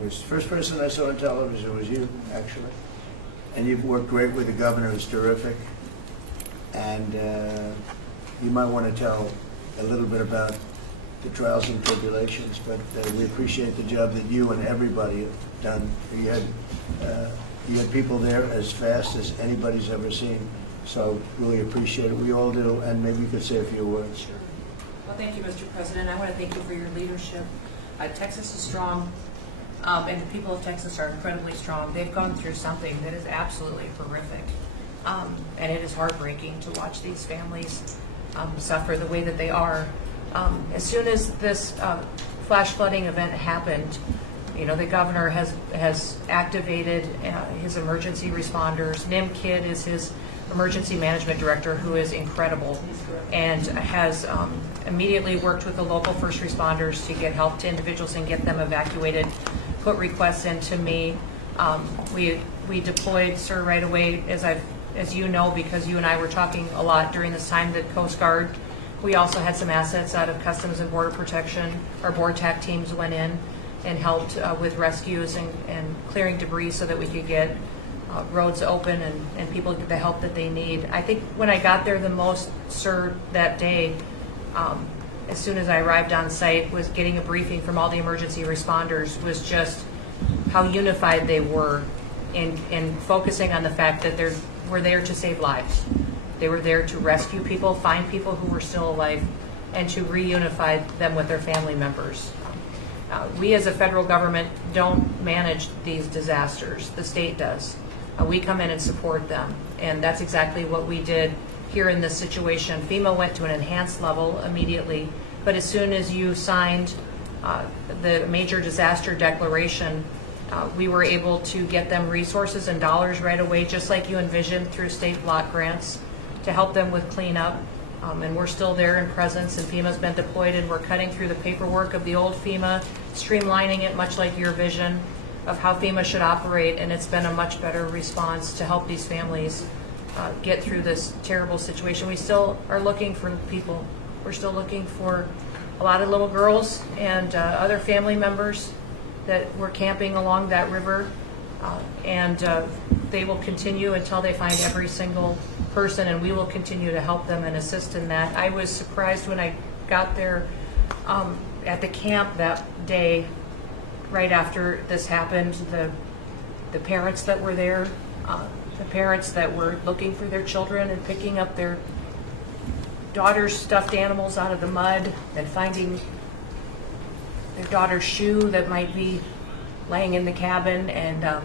The first person I saw on television was you, actually. And you've worked great with the governor, who's terrific. And you might want to tell a little bit about the trials and tribulations, but we appreciate the job that you and everybody have done. You had people there as fast as anybody's ever seen, so really appreciate it. We all do, and maybe you could say a few words. Sure. Well, thank you, Mr. President. I want to thank you for your leadership. Texas is strong, and the people of Texas are incredibly strong. They've gone through something that is absolutely horrific, and it is heartbreaking to watch these families suffer the way that they are. As soon as this flash flooding event happened, you know, the governor has activated his emergency responders. Nim Kidd is his emergency management director, who is incredible, and has immediately worked with the local first responders to get help to individuals and get them evacuated, put requests into me. We deployed, sir, right away, as you know, because you and I were talking a lot during this time, the Coast Guard. We also had some assets out of Customs and Border Protection. Our board TAC teams went in and helped with rescues and clearing debris so that we could get roads open and people get the help that they need. I think when I got there the most, sir, that day, as soon as I arrived on site, was getting a briefing from all the emergency responders, was just how unified they were in focusing on the fact that we're there to save lives. They were there to rescue people, find people who were still alive, and to reunify them with their family members. We as a federal government don't manage these disasters. The state does. We come in and support them, and that's exactly what we did here in this situation. FEMA went to an enhanced level immediately, but as soon as you signed the major disaster declaration, we were able to get them resources and dollars right away, just like you envisioned, through state block grants to help them with cleanup. And we're still there in presence, and FEMA's been deployed, and we're cutting through the paperwork of the old FEMA, streamlining it much like your vision of how FEMA should operate, and it's been a much better response to help these families get through this terrible situation. We still are looking for people. We're still looking for a lot of little girls and other family members that were camping along that river, and they will continue until they find every single person, and we will continue to help them and assist in that. I was surprised when I got there at the camp that day, right after this happened, the parents that were there, the parents that were looking for their children and picking up their daughter's stuffed animals out of the mud and finding their daughter's shoe that might be laying in the cabin, and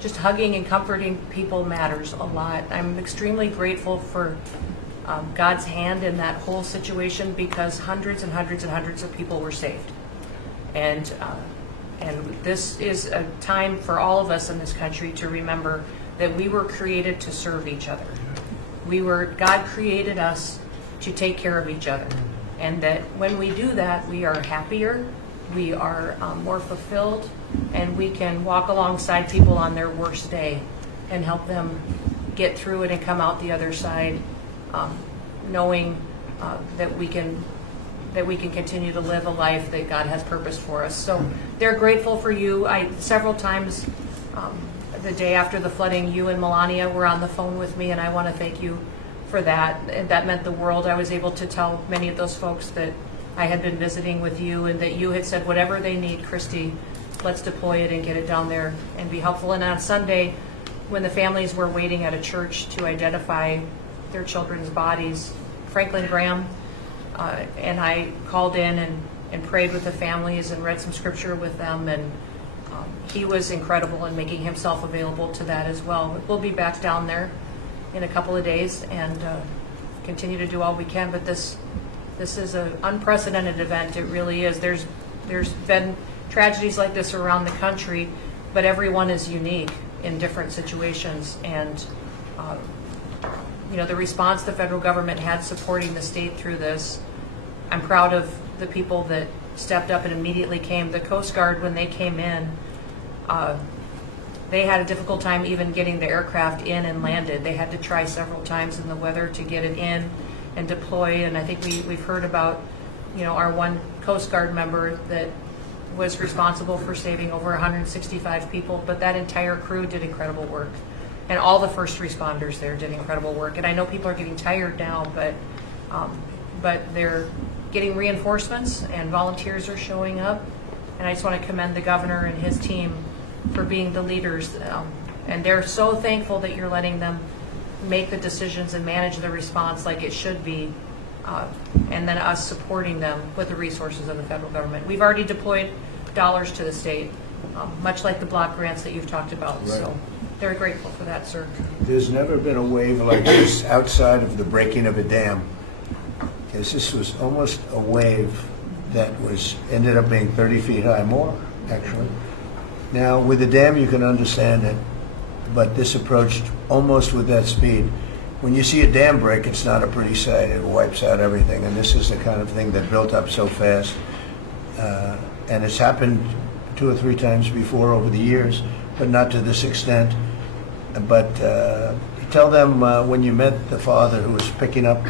just hugging and comforting people matters a lot. I'm extremely grateful for God's hand in that whole situation, because hundreds and hundreds and hundreds of people were saved. And this is a time for all of us in this country to remember that we were created to serve each other. God created us to take care of each other. And that when we do that, we are happier, we are more fulfilled, and we can walk alongside people on their worst day and help them get through it and come out the other side, knowing that we can continue to live a life that God has purposed for us. So they're grateful for you. Several times the day after the flooding, you and Melania were on the phone with me, and I want to thank you for that. And that meant the world. I was able to tell many of those folks that I had been visiting with you, and that you had said, whatever they need, Christy, let's deploy it and get it down there and be helpful. And on Sunday, when the families were waiting at a church to identify their children's bodies, Franklin Graham and I called in and prayed with the families and read some scripture with them, and he was incredible in making himself available to that as well. We'll be back down there in a couple of days and continue to do all we can, but this is an unprecedented event. It really is. There's been tragedies like this around the country, but everyone is unique in different situations, and the response the federal government had supporting the state through this, I'm proud of the people that stepped up and immediately came. The Coast Guard, when they came in, they had a difficult time even getting the aircraft in and landed. They had to try several times in the weather to get it in and deploy. And I think we've heard about, our one Coast Guard member that was responsible for saving over 165 people, but that entire crew did incredible work. And all the first responders there did incredible work. And I know people are getting tired now, but they're getting reinforcements and volunteers are showing up. And I just want to commend the governor and his team for being the leaders. And they're so thankful that you're letting them make the decisions and manage the response like it should be. And then us supporting them with the resources of the federal government. We've already deployed dollars to the state, much like the block grants that you've talked about. Right. So they're grateful for that, sir. There's never been a wave like this outside of the breaking of a dam. Because this was almost a wave that ended up being 30 feet high, more actually. Now with the dam you can understand it, but this approached almost with that speed. When you see a dam break, it's not a pretty sight. It wipes out everything, and this is the kind of thing that built up so fast. And it's happened 2 or 3 times before over the years, but not to this extent. But tell them when you met the father who was picking up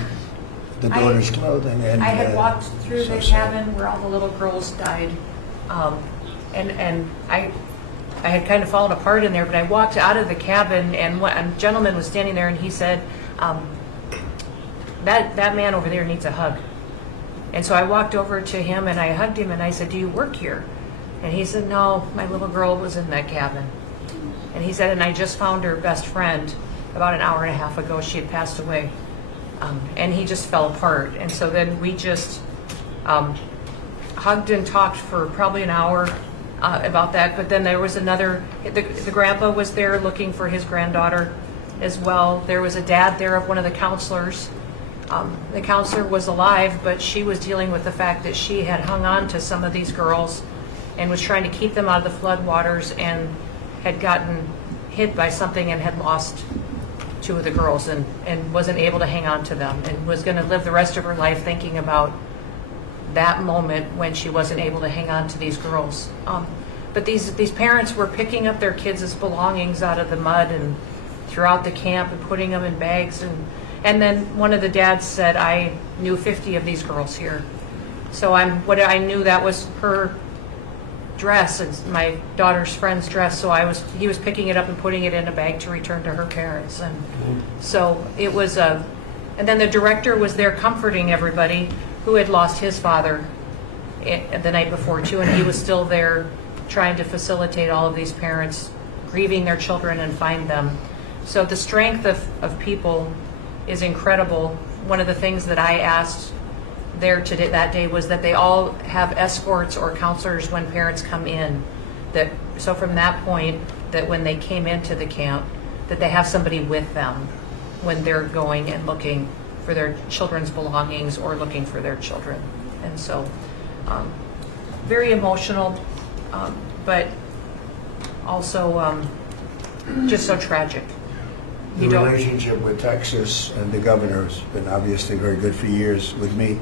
the daughter's clothing. And I had walked through so the sad. cabin where all the little girls died, and I had kind of fallen apart in there, but I walked out of the cabin, and a gentleman was standing there, and he said, that man over there needs a hug. And so I walked over to him, and I hugged him, and I said, do you work here? And he said, no, my little girl was in that cabin. And he said, and I just found her best friend about an hour and a half ago. She had passed away. And he just fell apart. And so then we just hugged and talked for probably an hour about that. But then there was the grandpa was there looking for his granddaughter as well. There was a dad there of one of the counselors. The counselor was alive, but she was dealing with the fact that she had hung on to some of these girls and was trying to keep them out of the floodwaters and had gotten hit by something and had lost 2 of the girls and wasn't able to hang on to them and was going to live the rest of her life thinking about that moment when she wasn't able to hang on to these girls. But these parents were picking up their kids' belongings out of the mud and throughout the camp and putting them in bags. And then one of the dads said, I knew 50 of these girls here. So I knew that was her dress, and my daughter's friend's dress. So he was picking it up and putting it in a bag to return to her parents. And so it was and then the director was there comforting everybody who had lost his father the night before too, and he was still there trying to facilitate all of these parents grieving their children and find them. So the strength of people is incredible. One of the things that I asked there today, that day, was that they all have escorts or counselors when parents come in. So from that point, that when they came into the camp, that they have somebody with them when they're going and looking for their children's belongings or looking for their children. And so very emotional, but also just so tragic. The relationship with Texas and the governor has been obviously very good for years with me,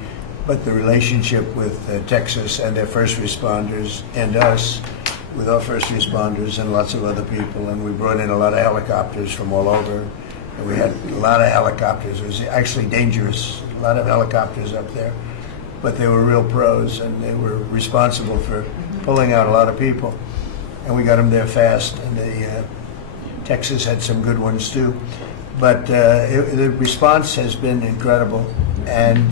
but the relationship with Texas and their first responders and us with our first responders and lots of other people, and we brought in a lot of helicopters from all over, and we had a lot of helicopters. It was actually dangerous, a lot of helicopters up there, but they were real pros, and they were responsible for pulling out a lot of people, and we got them there fast, and Texas had some good ones too, but the response has been incredible, and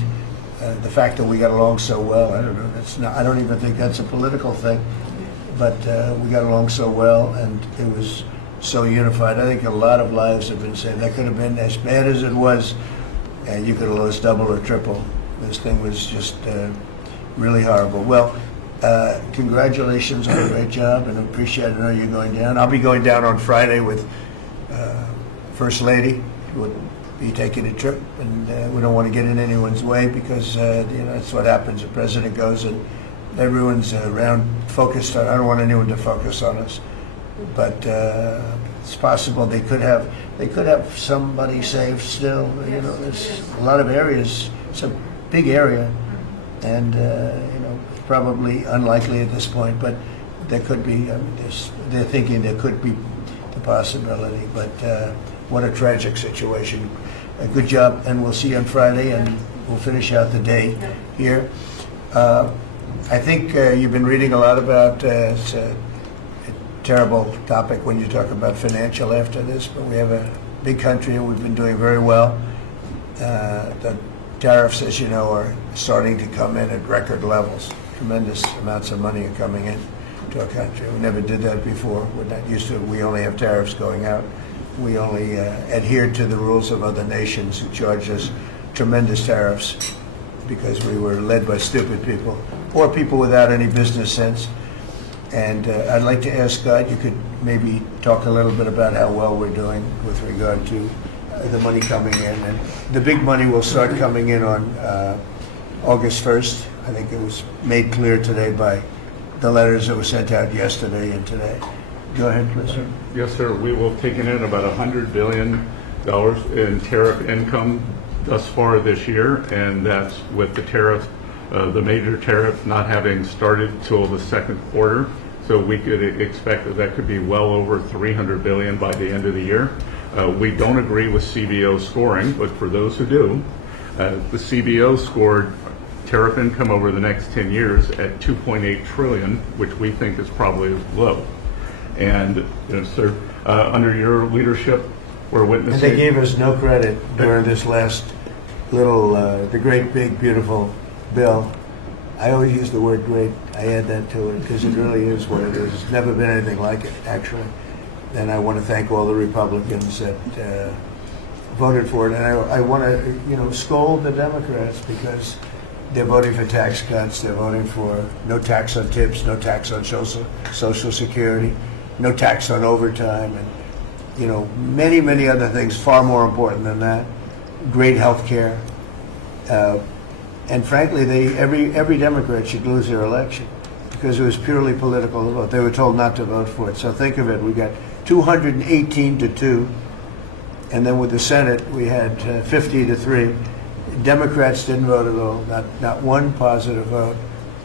the fact that we got along so well, I don't know, I don't even think that's a political thing, but we got along so well, and it was so unified. I think a lot of lives have been saved. That could have been as bad as it was, and you could have lost double or triple. This thing was just really horrible. Well, congratulations on a great job, and I appreciate it. I know you're going down. I'll be going down on Friday with First Lady, who will be taking a trip, and we don't want to get in anyone's way because that's what happens. The president goes and everyone's around focused on. I don't want anyone to focus on us, but it's possible they could have somebody saved still. There's a lot of areas. It's a big area, and probably unlikely at this point, but there could be. They're thinking there could be the possibility, but what a tragic situation. A good job, and we'll see you on Friday, and we'll finish out the day here. I think you've been reading a lot about it's a terrible topic when you talk about financial after this, but we have a big country and we've been doing very well. The tariffs, as you know, are starting to come in at record levels. Tremendous amounts of money are coming in to our country. We never did that before. We're not used to it. We only have tariffs going out. We only adhere to the rules of other nations who charge us tremendous tariffs because we were led by stupid people or people without any business sense. And I'd like to ask Scott, you could maybe talk a little bit about how well we're doing with regard to the money coming in. And the big money will start coming in on August 1st. I think it was made clear today by the letters that were sent out yesterday and today. Go ahead, please. Yes, sir. We will have taken in about $100 billion in tariff income thus far this year, and that's with the tariff, the major tariff not having started till the second quarter. So we could expect that that could be well over $300 billion by the end of the year. We don't agree with CBO scoring, but for those who do, the CBO scored tariff income over the next 10 years at $2.8 trillion, which we think is probably low. And sir, under your leadership, we're witnessing. And they gave us no credit during this last little, the great, big, beautiful bill. I always use the word great. I add that to it because it really is what it is. It's never been anything like it, actually. And I want to thank all the Republicans that voted for it. And I want to, scold the Democrats because they're voting for tax cuts. They're voting for no tax on tips, no tax on Social Security, no tax on overtime, and many, many other things far more important than that. Great health care. And frankly, every Democrat should lose their election because it was purely political vote. They were told not to vote for it. So think of it. We got 218 to 2. And then with the Senate, we had 50 to 3. Democrats didn't vote at all. Not one positive vote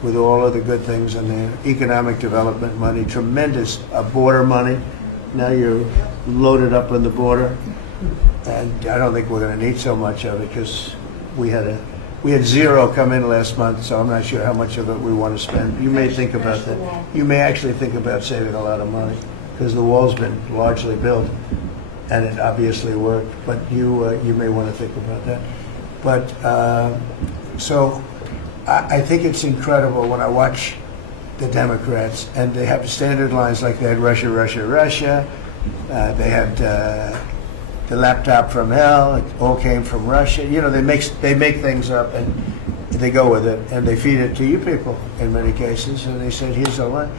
with all of the good things in there. Economic development money, tremendous border money. Now you're loaded up on the border. And I don't think we're going to need so much of it because we had zero come in last month, so I'm not sure how much of it we want to spend. You may think about that. You may actually think about saving a lot of money because the wall's been largely built and it obviously worked, but you may want to think about that. But so I think it's incredible when I watch the Democrats and they have standard lines like they had Russia, Russia, Russia. They had the laptop from hell. It all came from Russia. They make things up and they go with it and they feed it to you people in many cases. And they said, here's the line.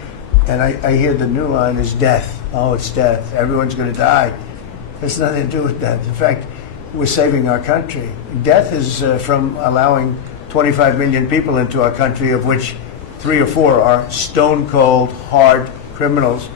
And I hear the new line is death. Oh, it's death. Everyone's going to die. There's nothing to do with that. In fact, we're saving our country. Death is from allowing 25 million people into our country, of which 3 or 4 are stone cold, hard criminals.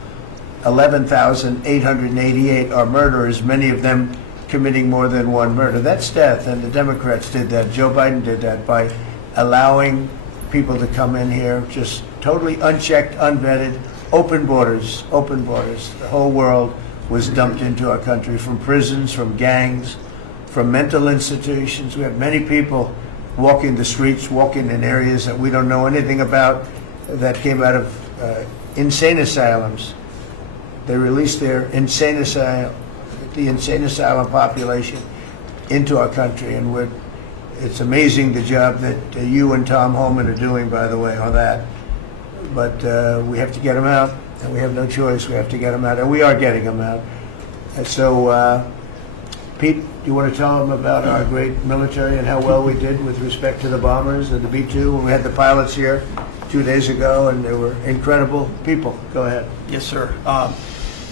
11,888 are murderers, many of them committing more than one murder. That's death, and the Democrats did that. Joe Biden did that by allowing people to come in here, just totally unchecked, unvetted, open borders, open borders. The whole world was dumped into our country from prisons, from gangs, from mental institutions. We have many people walking the streets, walking in areas that we don't know anything about, that came out of insane asylums. They released their the insane asylum population into our country, and it's amazing the job that you and Tom Homan are doing, by the way, on that. But we have to get them out, and we have no choice. We have to get them out, and we are getting them out. And so, Pete, you want to tell them about our great military and how well we did with respect to the bombers and the B-2 when we had the pilots here 2 days ago, and they were incredible people. Go ahead. Yes, sir.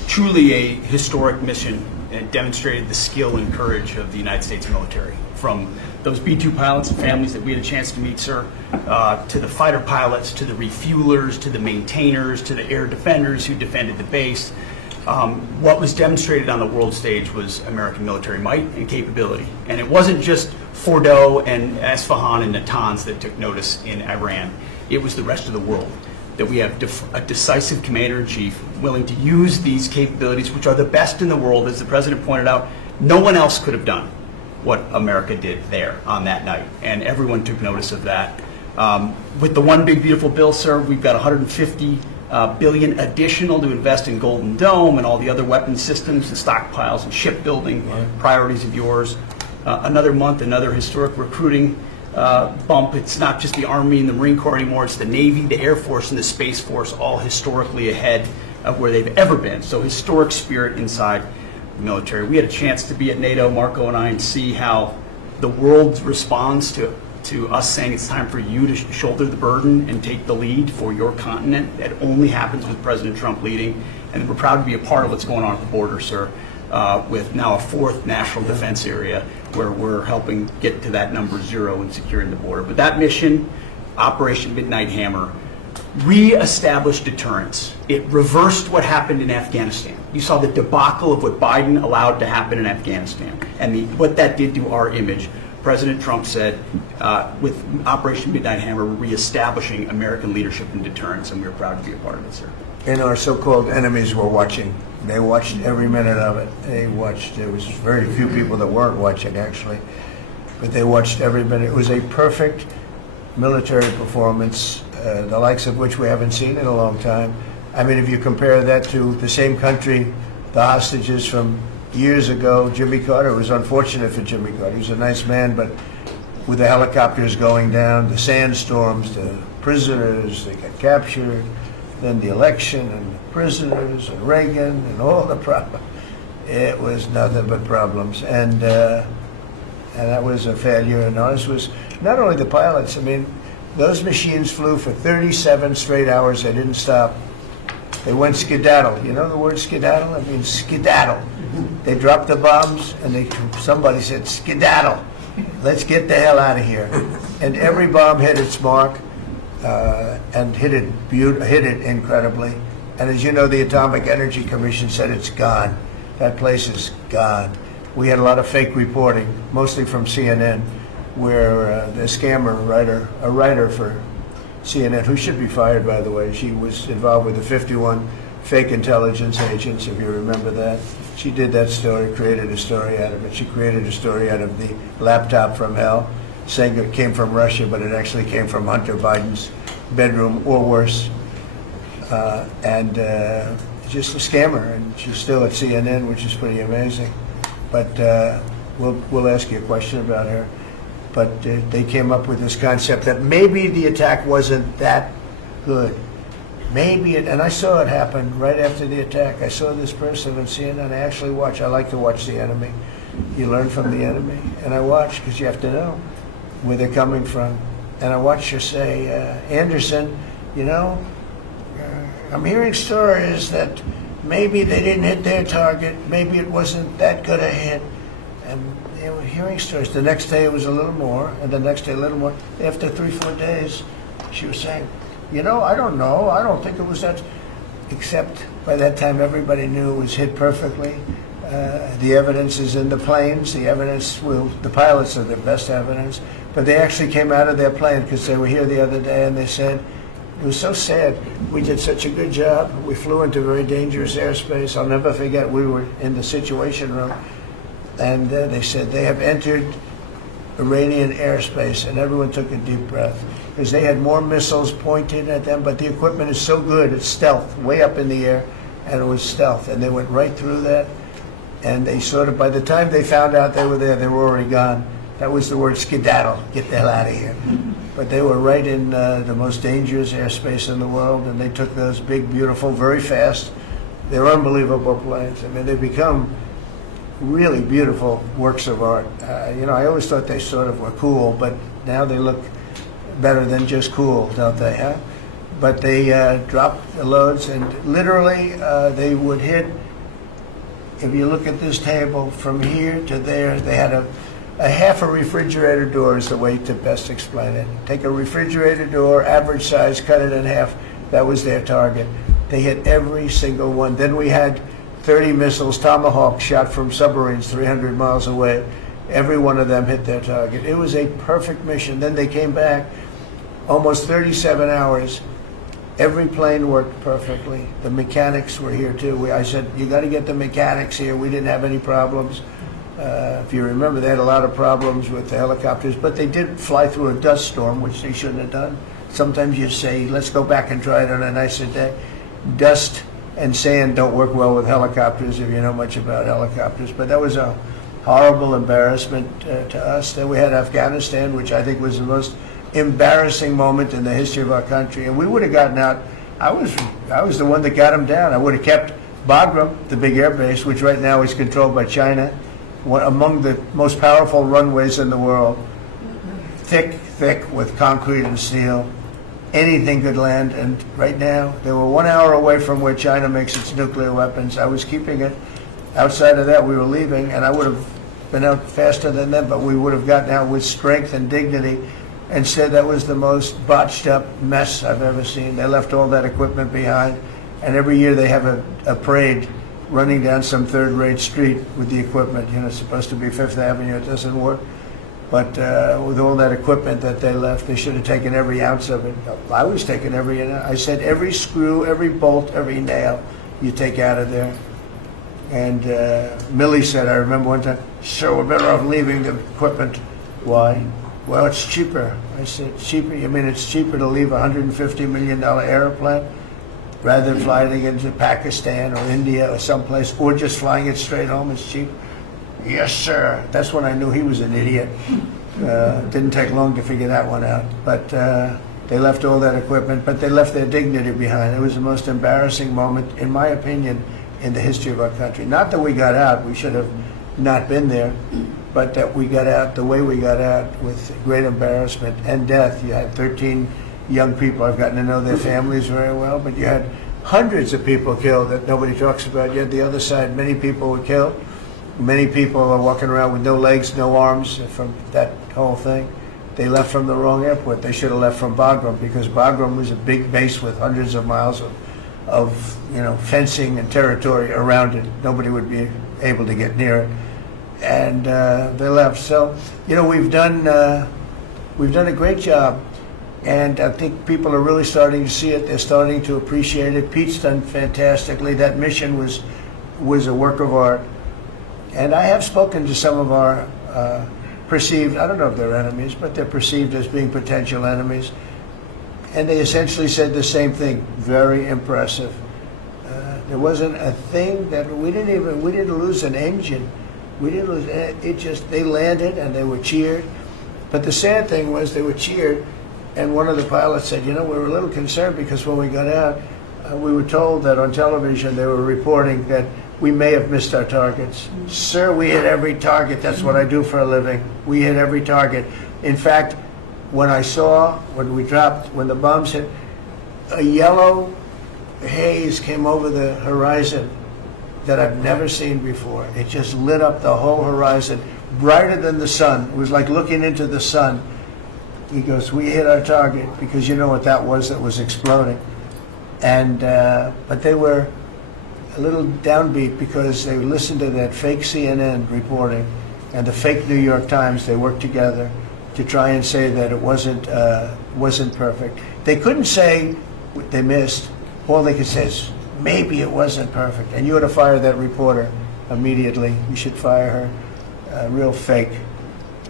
Truly a historic mission, and it demonstrated the skill and courage of the United States military. From those B-2 pilots and families that we had a chance to meet, sir, to the fighter pilots, to the refuelers, to the maintainers, to the air defenders who defended the base. What was demonstrated on the world stage was American military might and capability. And it wasn't just Fordo and Esfahan and Natanz that took notice in Iran. It was the rest of the world. That we have a decisive commander-in-chief willing to use these capabilities, which are the best in the world. As the president pointed out, no one else could have done what America did there on that night, and everyone took notice of that. With the one big beautiful bill, sir, we've got 150 billion additional to invest in Golden Dome and all the other weapons systems and stockpiles and shipbuilding priorities of yours. Another month, another historic recruiting bump. It's not just the Army and the Marine Corps anymore. It's the Navy, the Air Force, and the Space Force, all historically ahead of where they've ever been. So historic spirit inside the military. We had a chance to be at NATO, Marco and I, and see how the world responds to us saying it's time for you to shoulder the burden and take the lead for your continent. That only happens with President Trump leading. And we're proud to be a part of what's going on at the border, sir, with now a fourth national defense area where we're helping get to that number 0 and securing the border. But that mission, Operation Midnight Hammer, re-established deterrence. It reversed what happened in Afghanistan. You saw the debacle of what Biden allowed to happen in Afghanistan and what that did to our image. President Trump said, with Operation Midnight Hammer, we're reestablishing American leadership and deterrence, and we're proud to be a part of it, sir. And our so-called enemies were watching. They watched every minute of it. They watched. There was very few people that weren't watching, actually, but they watched every minute. It was a perfect military performance, the likes of which we haven't seen in a long time. I mean, if you compare that to the same country, the hostages from years ago, Jimmy Carter, it was unfortunate for Jimmy Carter. He was a nice man, but with the helicopters going down, the sandstorms, the prisoners, they got captured, then the election and the prisoners and Reagan and all the problems. It was nothing but problems. And that was a failure. And ours was not only the pilots. I mean, those machines flew for 37 straight hours. They didn't stop. They went skedaddle. You know the word skedaddle? It means skedaddle. They dropped the bombs, and somebody said, skedaddle. Let's get the hell out of here. And every bomb hit its mark and hit it incredibly. And as you know, the Atomic Energy Commission said it's gone. That place is gone. We had a lot of fake reporting, mostly from CNN, where the scammer writer, a writer for CNN, who should be fired, by the way, she was involved with the 51 fake intelligence agents, if you remember that. She did that story, created a story out of it. She created a story out of the laptop from hell, saying it came from Russia, but it actually came from Hunter Biden's bedroom, or worse. Just a scammer, and she's still at CNN, which is pretty amazing. But we'll ask you a question about her. But they came up with this concept that maybe the attack wasn't that good. And I saw it happen right after the attack. I saw this person on CNN. I like to watch the enemy. You learn from the enemy. And I watch, because you have to know where they're coming from. And I watched her say, Anderson, I'm hearing stories that maybe they didn't hit their target. Maybe it wasn't that good a hit. And they were hearing stories. The next day it was a little more, and the next day a little more. After 3-4 days, she was saying, I don't know. I don't think it was that. Except by that time, everybody knew it was hit perfectly. The evidence is in the planes. The pilots are the best evidence. But they actually came out of their plane, because they were here the other day, and they said, it was so sad. We did such a good job. We flew into very dangerous airspace. I'll never forget, we were in the Situation Room, and they said they have entered Iranian airspace, and everyone took a deep breath, because they had more missiles pointed at them, but the equipment is so good, it's stealth, way up in the air, and it was stealth, and they went right through that, and they by the time they found out they were there, they were already gone. That was the word skedaddle, get the hell out of here. But they were right in the most dangerous airspace in the world, and they took those big, beautiful, very fast, they're unbelievable planes. I mean, they become really beautiful works of art. I always thought they sort of were cool, but now they look better than just cool, don't they, huh? But they dropped the loads, and literally they would hit, if you look at this table, from here to there, they had a half a refrigerator door is the way to best explain it. Take a refrigerator door, average size, cut it in half. That was their target. They hit every single one. Then we had 30 missiles, Tomahawk, shot from submarines 300 miles away. Every one of them hit their target. It was a perfect mission. Then they came back, almost 37 hours. Every plane worked perfectly. The mechanics were here too. I said, you got to get the mechanics here. We didn't have any problems. If you remember, they had a lot of problems with the helicopters, but they did fly through a dust storm, which they shouldn't have done. Sometimes you say, let's go back and try it on a nicer day. Dust and sand don't work well with helicopters if you know much about helicopters, but that was a horrible embarrassment to us. Then we had Afghanistan, which I think was the most embarrassing moment in the history of our country, and we would have gotten out. I was the one that got them down. I would have kept Bagram, the big air base, which right now is controlled by China, among the most powerful runways in the world, thick with concrete and steel. Anything could land, and right now they were 1 hour away from where China makes its nuclear weapons. I was keeping it. Outside of that, we were leaving, and I would have been out faster than them, but we would have gotten out with strength and dignity. Instead, that was the most botched up mess I've ever seen. They left all that equipment behind, and every year they have a parade running down some third-rate street with the equipment. You know, it's supposed to be Fifth Avenue. It doesn't work. But with all that equipment that they left, they should have taken every ounce of it. I was taking every ounce. I said every screw, every bolt, every nail you take out of there. And Millie said, I remember one time, sir, we're better off leaving the equipment. Why? Well, it's cheaper. I said, cheaper? You mean it's cheaper to leave a $150 million airplane rather than flying it into Pakistan or India or someplace, or just flying it straight home? It's cheap. Yes, sir. That's when I knew he was an idiot. Didn't take long to figure that one out. But they left all that equipment, but they left their dignity behind. It was the most embarrassing moment, in my opinion, in the history of our country. Not that we got out. We should have not been there. But that we got out the way we got out, with great embarrassment and death. You had 13 young people. I've gotten to know their families very well, but you had hundreds of people killed that nobody talks about. You had the other side, many people were killed. Many people are walking around with no legs, no arms from that whole thing. They left from the wrong airport. They should have left from Bagram, because Bagram was a big base with hundreds of miles of fencing and territory around it. Nobody would be able to get near it. And they left. So, we've done a great job, and I think people are really starting to see it. They're starting to appreciate it. Pete's done fantastically. That mission was a work of art. And I have spoken to some of our perceived, I don't know if they're enemies, but they're perceived as being potential enemies. And they essentially said the same thing. Very impressive. There wasn't a thing that we didn't lose an engine. We didn't lose it. They landed and they were cheered. But the sad thing was they were cheered, and one of the pilots said, we were a little concerned because when we got out, we were told that on television they were reporting that we may have missed our targets. Sir, we hit every target. That's what I do for a living. We hit every target. In fact, when the bombs hit, a yellow haze came over the horizon that I've never seen before. It just lit up the whole horizon, brighter than the sun. It was like looking into the sun. He goes, we hit our target, because you know what that was exploding. And but they were a little downbeat because they listened to that fake CNN reporting and the fake New York Times. They worked together to try and say that it wasn't perfect. They couldn't say what they missed. All they could say is, maybe it wasn't perfect. And you ought to fire that reporter immediately. You should fire her. Real fake.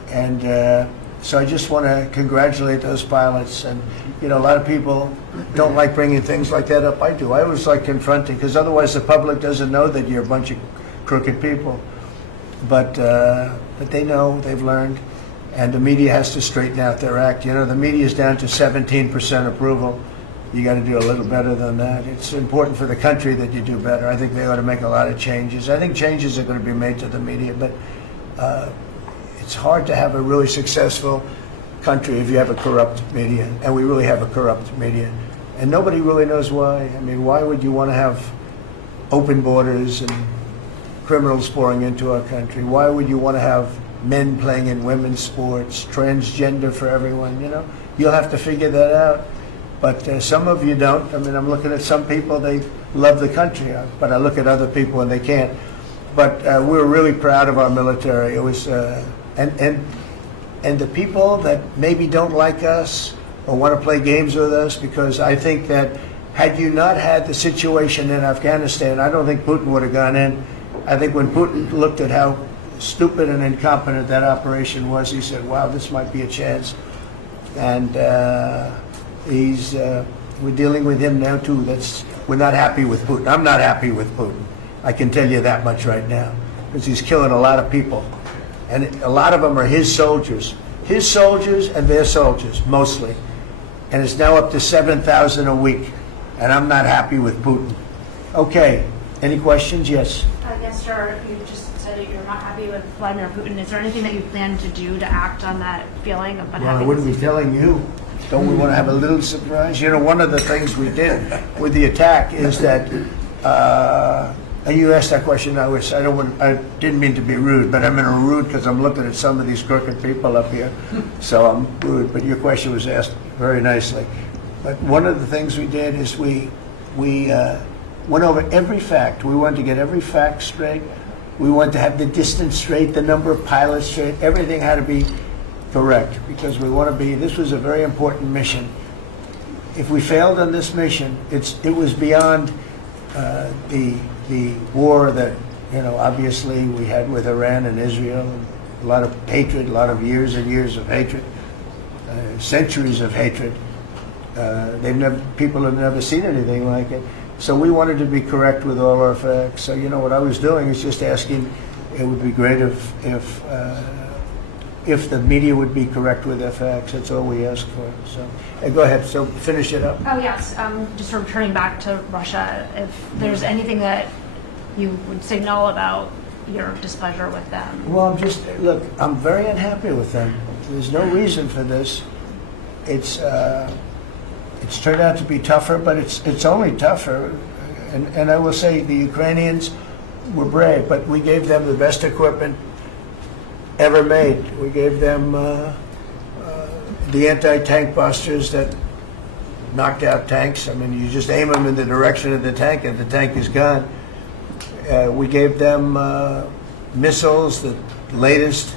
And so I just want to congratulate those pilots. And a lot of people don't like bringing things like that up. I do. I always like confronting, because otherwise the public doesn't know that you're a bunch of crooked people. But they know, they've learned, and the media has to straighten out their act. The media is down to 17% approval. You got to do a little better than that. It's important for the country that you do better. I think they ought to make a lot of changes. I think changes are going to be made to the media, but it's hard to have a really successful country if you have a corrupt media, and we really have a corrupt media, and nobody really knows why. I mean, why would you want to have open borders and criminals pouring into our country? Why would you want to have men playing in women's sports, transgender for everyone? You'll have to figure that out. But some of you don't. I mean, I'm looking at some people, they love the country, but I look at other people and they can't. But we're really proud of our military. It was, and the people that maybe don't like us or want to play games with us, because I think that had you not had the situation in Afghanistan, I don't think Putin would have gone in. I think when Putin looked at how stupid and incompetent that operation was, he said, wow, this might be a chance. And we're dealing with him now too. We're not happy with Putin. I'm not happy with Putin. I can tell you that much right now, because he's killing a lot of people. And a lot of them are his soldiers and their soldiers, mostly. And it's now up to 7,000 a week. And I'm not happy with Putin. Okay, any questions? Yes. Yes, sir. You just said that you're not happy with Vladimir Putin. Is there anything that you plan to do to act on that feeling of Well, I wouldn't be telling you. Don't we want to have a little surprise? You know, one of the things we did with the attack is that, and you asked that question, I didn't mean to be rude, but I'm in a rude because I'm looking at some of these crooked people up here, so I'm rude, but your question was asked very nicely. But one of the things we did is we went over every fact. We wanted to get every fact straight. We wanted to have the distance straight, the number of pilots straight. Everything had to be correct, because this was a very important mission. If we failed on this mission, it was beyond the war that, obviously we had with Iran and Israel, and a lot of hatred, a lot of years and years of hatred, centuries of hatred. People have never seen anything like it. So we wanted to be correct with all our facts. So what I was doing is just asking. It would be great if the media would be correct with their facts. That's all we ask for. So go ahead. So finish it up. Oh, yes. Just returning back to Russia, if there's anything that you would signal about your displeasure with them. Well, I'm very unhappy with them. There's no reason for this. It's turned out to be tougher, but it's only tougher. And I will say the Ukrainians were brave, but we gave them the best equipment ever made. We gave them the anti-tank busters that knocked out tanks. I mean, you just aim them in the direction of the tank and the tank is gone. We gave them missiles, the latest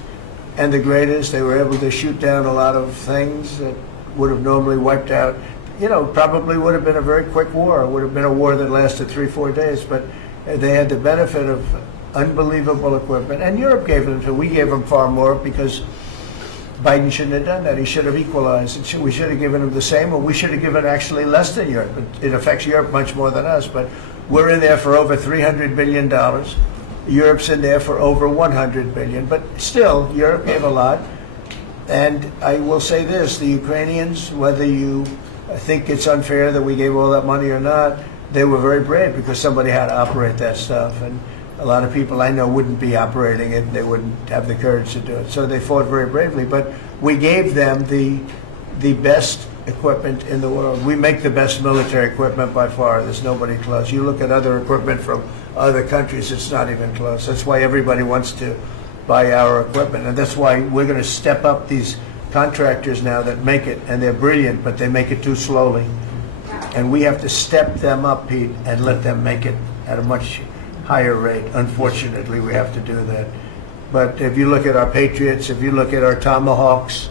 and the greatest. They were able to shoot down a lot of things that would have normally wiped out. Probably would have been a very quick war. It would have been a war that lasted 3-4 days, but they had the benefit of unbelievable equipment. And Europe gave them too. We gave them far more because Biden shouldn't have done that. He should have equalized. We should have given them the same, or we should have given actually less than Europe. It affects Europe much more than us, but we're in there for over $300 billion. Europe's in there for over $100 billion, but still, Europe gave a lot. And I will say this, the Ukrainians, whether you think it's unfair that we gave all that money or not, they were very brave because somebody had to operate that stuff. And a lot of people I know wouldn't be operating it. They wouldn't have the courage to do it. So they fought very bravely. But we gave them the best equipment in the world. We make the best military equipment by far. There's nobody close. You look at other equipment from other countries, it's not even close. That's why everybody wants to buy our equipment. And that's why we're going to step up these contractors now that make it. And they're brilliant, but they make it too slowly. And we have to step them up, Pete, and let them make it at a much higher rate. Unfortunately, we have to do that. But if you look at our Patriots, if you look at our Tomahawks,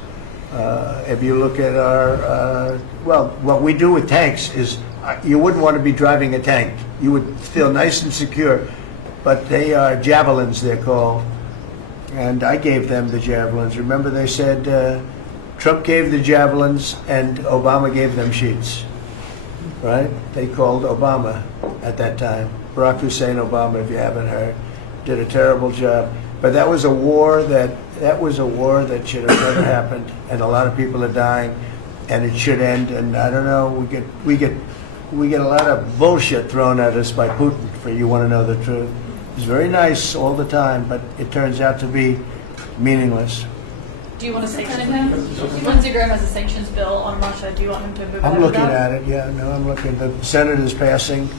if you look at our, what we do with tanks is, you wouldn't want to be driving a tank. You would feel nice and secure, but they are javelins, they're called. And I gave them the javelins. Remember they said Trump gave the javelins and Obama gave them sheets, right? They called Obama at that time. Barack Hussein Obama, if you haven't heard, did a terrible job. But that was a war that should have never happened, and a lot of people are dying, and it should end. And I don't know, we get a lot of bullshit thrown at us by Putin. For you want to know the truth, he's very nice all the time, but it turns out to be meaningless. Do you want to say anything? Lindsey Graham has a sanctions bill on Russia. Do you want him to move I'm ahead with looking that? at it. Yeah, no, I'm looking. The Senate is passing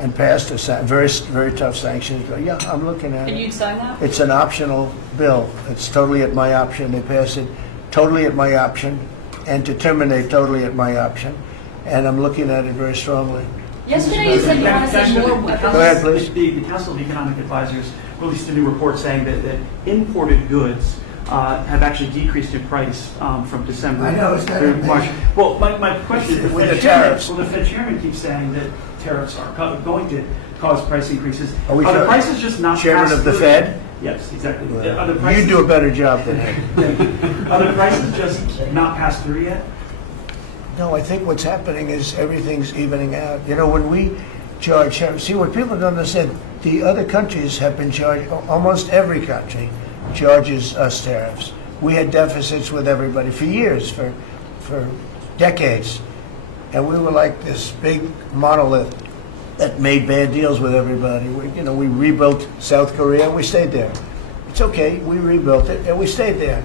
and passed a very, very tough sanctions bill. Yeah, I'm looking at it. And you'd sign that? It's an optional bill. It's totally at my option. They pass it totally at my option, and to terminate totally at my option. And I'm looking at it very strongly. Yesterday you said you want to see more weapons. Go ahead, please. The Council of Economic Advisors released a new report saying that imported goods have actually decreased in price from December I know, it's not through amazing. March. Well, my question is, With the tariffs. the Fed chairman keeps saying that tariffs are going to cause price increases. Are we the talking- prices just not Chairman passed of the through? Fed? Yes, exactly. Well, Are the you prices, do a better job than him. are the prices just not passed through yet? No, I think what's happening is everything's evening out. You know, when we charge, see, what people don't understand, the other countries have been charged, almost every country charges us tariffs. We had deficits with everybody for years, for decades. And we were like this big monolith that made bad deals with everybody. We rebuilt South Korea and we stayed there. It's okay, we rebuilt it and we stayed there.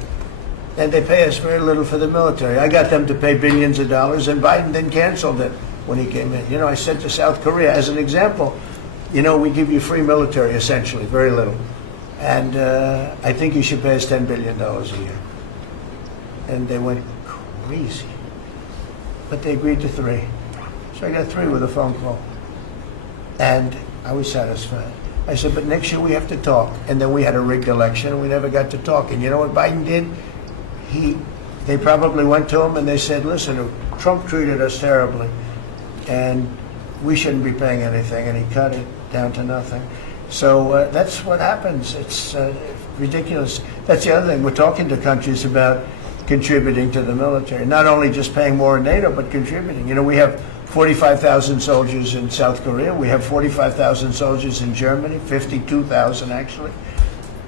And they pay us very little for the military. I got them to pay billions of dollars, and Biden then canceled it when he came in. I said to South Korea, as an example, we give you free military, essentially, very little. And I think you should pay us $10 billion a year. And they went crazy. But they agreed to 3. So I got 3 with a phone call. And I was satisfied. I said, but next year we have to talk. And then we had a rigged election, and we never got to talk. And you know what Biden did? They probably went to him and they said, listen, Trump treated us terribly, and we shouldn't be paying anything, and he cut it down to nothing. So that's what happens. It's ridiculous. That's the other thing. We're talking to countries about contributing to the military, not only just paying more in NATO, but contributing. We have 45,000 soldiers in South Korea. We have 45,000 soldiers in Germany, 52,000 actually.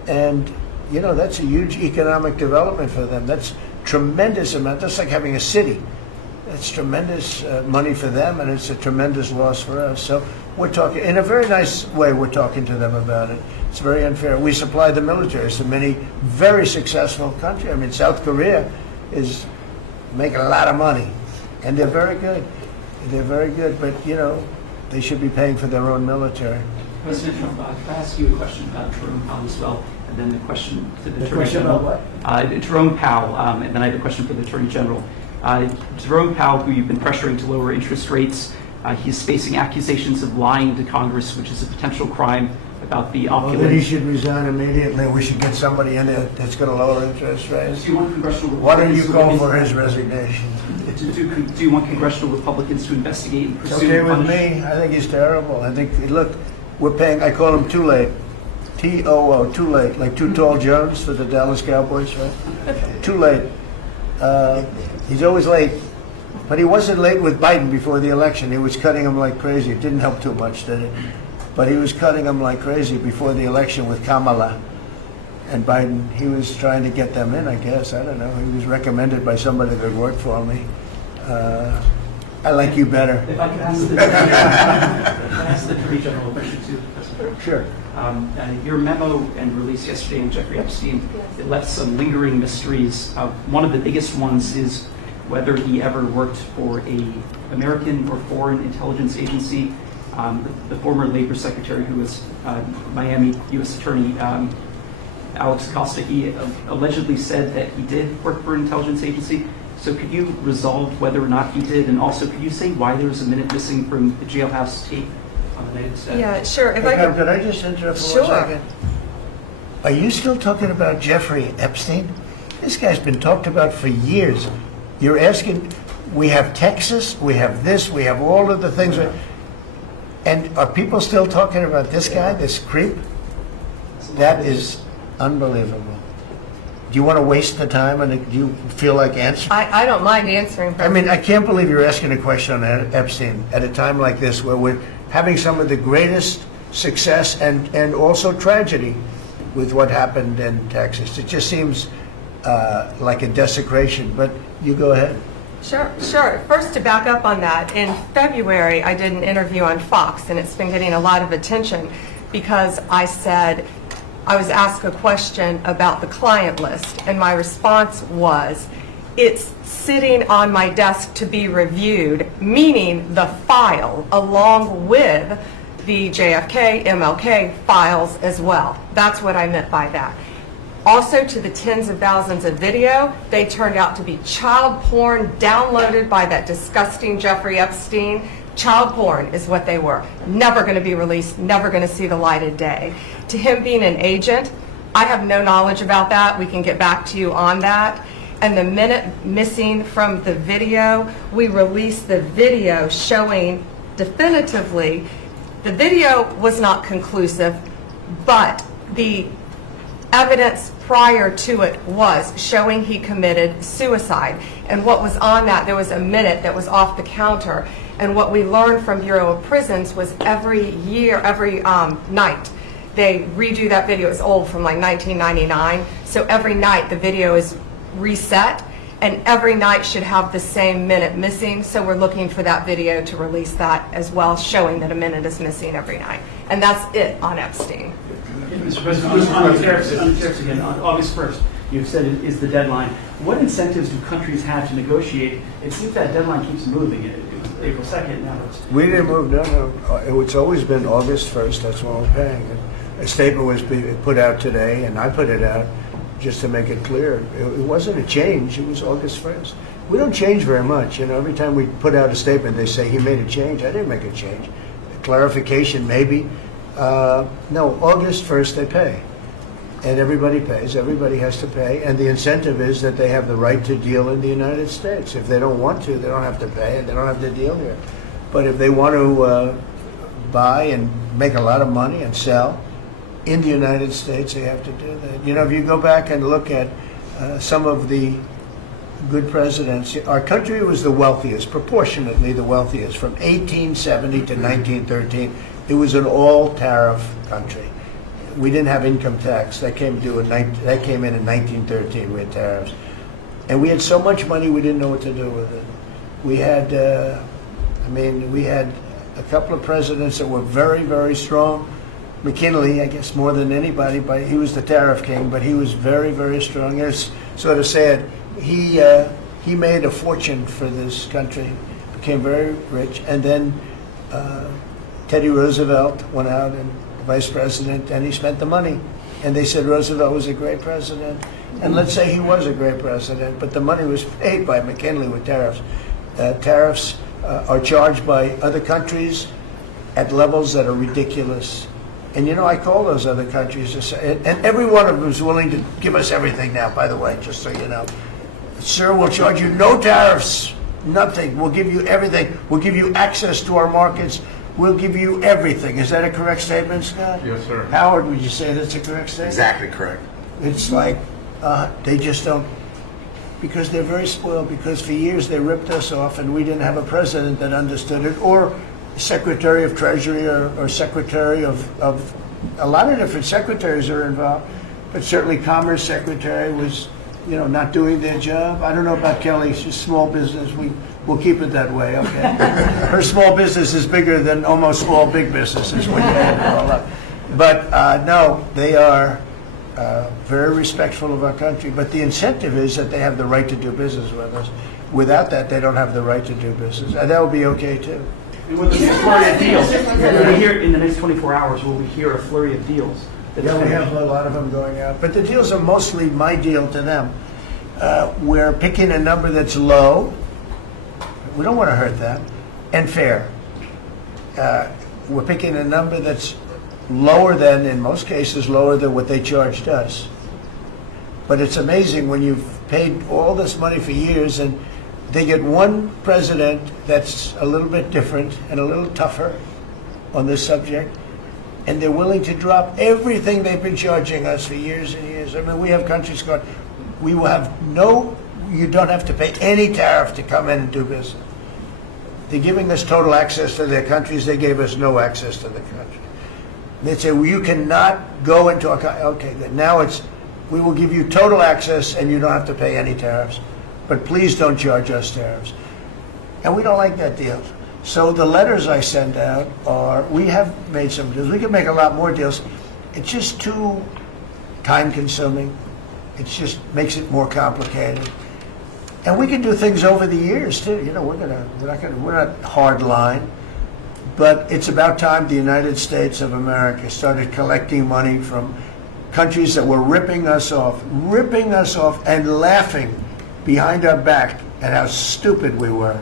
And that's a huge economic development for them. That's tremendous amount. That's like having a city. That's tremendous money for them, and it's a tremendous loss for us. So we're talking, in a very nice way, we're talking to them about it. It's very unfair. We supply the military to many very successful countries. I mean, South Korea is making a lot of money, and they're very good. They're very good, but, they should be paying for their own military. President Trump, could I ask you a question about Jerome Powell as well? And then the question to the Attorney question General. about what? Jerome Powell, and then I have a question for the Attorney General. Jerome Powell, who you've been pressuring to lower interest rates, he's facing accusations of lying to Congress, which is a potential crime about the Well, then he opulence. should resign immediately. We should get somebody in there that's going to lower interest rates. Do you want congressional Why don't you Republicans call to- for his resignation? Do you want congressional Republicans to investigate and It's pursue okay and with punish? me. I think he's terrible. I think, look, we're paying, I call him Too Late. T-O-O, Too Late, like Too Tall Jones for the Dallas Cowboys, right? Too late. He's always late. But he wasn't late with Biden before the election. He was cutting him like crazy. It didn't help too much, did it? But he was cutting him like crazy before the election with Kamala and Biden. He was trying to get them in, I guess. I don't know. He was recommended by somebody that worked for me. I like you better. If I could ask the Attorney General a question too, President. Sure. Your memo and release yesterday on Jeffrey Epstein, it left some lingering mysteries. One of the biggest ones is whether he ever worked for an American or foreign intelligence agency. The former Labor Secretary, who was Miami U.S. Attorney Alex Acosta, he allegedly said that he did work for an intelligence agency. So could you resolve whether or not he did? And also, could you say why there was a minute missing from the jailhouse tape on the night of the staff? Yeah, sure. If Hey, I Pam, could, could I just interrupt for Sure. 1 second? Are you still talking about Jeffrey Epstein? This guy's been talked about for years. You're asking, we have Texas, we have this, we have all of the things. And are people still talking about this guy, this creep? That is unbelievable. Do you want to waste the time, and do you feel like answering? I don't mind answering. I mean, I can't believe you're asking a question on Epstein at a time like this where we're having some of the greatest success and also tragedy with what happened in Texas. It just seems like a desecration, but you go ahead. Sure. First, to back up on that, in February, I did an interview on Fox, and it's been getting a lot of attention because I said, I was asked a question about the client list, and my response was, it's sitting on my desk to be reviewed, meaning the file, along with the JFK, MLK files as well. That's what I meant by that. Also, to the tens of thousands of video, they turned out to be child porn downloaded by that disgusting Jeffrey Epstein. Child porn is what they were. Never going to be released, never going to see the light of day. To him being an agent, I have no knowledge about that. We can get back to you on that. And the minute missing from the video, we released the video showing definitively the video was not conclusive, but the evidence prior to it was showing he committed suicide. And what was on that, there was a minute that was off the counter. And what we learned from Bureau of Prisons was every night, they redo that video. It's old, from like 1999. So every night the video is reset, and every night should have the same minute missing. So we're looking for that video to release that as well, showing that a minute is missing every night. And that's it on Epstein. Mr. President, on the tariffs again, on August 1st, you've said it is the deadline. What incentives do countries have to negotiate? It seems that deadline keeps moving. It was April 2nd, now it's... We didn't move, no. It's always been August 1st, that's when we're paying. A statement was put out today, and I put it out just to make it clear. It wasn't a change, it was August 1st. We don't change very much. Every time we put out a statement, they say he made a change. I didn't make a change. Clarification, maybe. No, August 1st they pay. And everybody pays. Everybody has to pay. And the incentive is that they have the right to deal in the United States. If they don't want to, they don't have to pay, and they don't have to deal here. But if they want to buy and make a lot of money and sell in the United States, they have to do that. If you go back and look at some of the good presidents, our country was the wealthiest, proportionately the wealthiest, from 1870 to 1913. It was an all-tariff country. We didn't have income tax. That came in in 1913. We had tariffs. And we had so much money we didn't know what to do with it. We had, we had a couple of presidents that were very, very strong. McKinley, I guess more than anybody, but he was the tariff king, but he was very, very strong. It's sort of sad. He made a fortune for this country, became very rich, and then Teddy Roosevelt went out and vice president, and he spent the money. And they said Roosevelt was a great president. And let's say he was a great president, but the money was paid by McKinley with tariffs. Tariffs are charged by other countries at levels that are ridiculous. And I call those other countries to say, and every one of them is willing to give us everything now, by the way, just so you know. Sir, we'll charge you no tariffs, nothing. We'll give you everything. We'll give you access to our markets. We'll give you everything. Is that a correct statement, Scott? Yes, sir. Howard, would you say that's a correct statement? Exactly correct. It's like they just don't, because they're very spoiled, because for years they ripped us off and we didn't have a president that understood it, or Secretary of Treasury or Secretary of a lot of different secretaries are involved, but certainly Commerce Secretary was, not doing their job. I don't know about Kelly, she's small business. We'll keep it that way, okay? Her small business is bigger than almost small big businesses when you add it all up. But no, they are very respectful of our country. But the incentive is that they have the right to do business with us. Without that, they don't have the right to do business. And that would be okay, too. And with the flurry of deals, will we hear in the next 24 hours, will we hear a flurry of deals? Yeah, we have a lot of them going out. But the deals are mostly my deal to them. We're picking a number that's low. We don't want to hurt them. And fair. We're picking a number that's lower than, in most cases, lower than what they charged us. But it's amazing when you've paid all this money for years and they get one president that's a little bit different and a little tougher on this subject, and they're willing to drop everything they've been charging us for years and years. I mean, we have countries going, we will have you don't have to pay any tariff to come in and do business. They're giving us total access to their countries. They gave us no access to the country. They'd say, well, you cannot go into our country. Okay, good. Now we will give you total access and you don't have to pay any tariffs. But please don't charge us tariffs. And we don't like that deal. So the letters I send out are, we have made some deals. We can make a lot more deals. It's just too time consuming. It just makes it more complicated. And we can do things over the years too. We're not hard line. But it's about time the United States of America started collecting money from countries that were ripping us off and laughing behind our back at how stupid we were.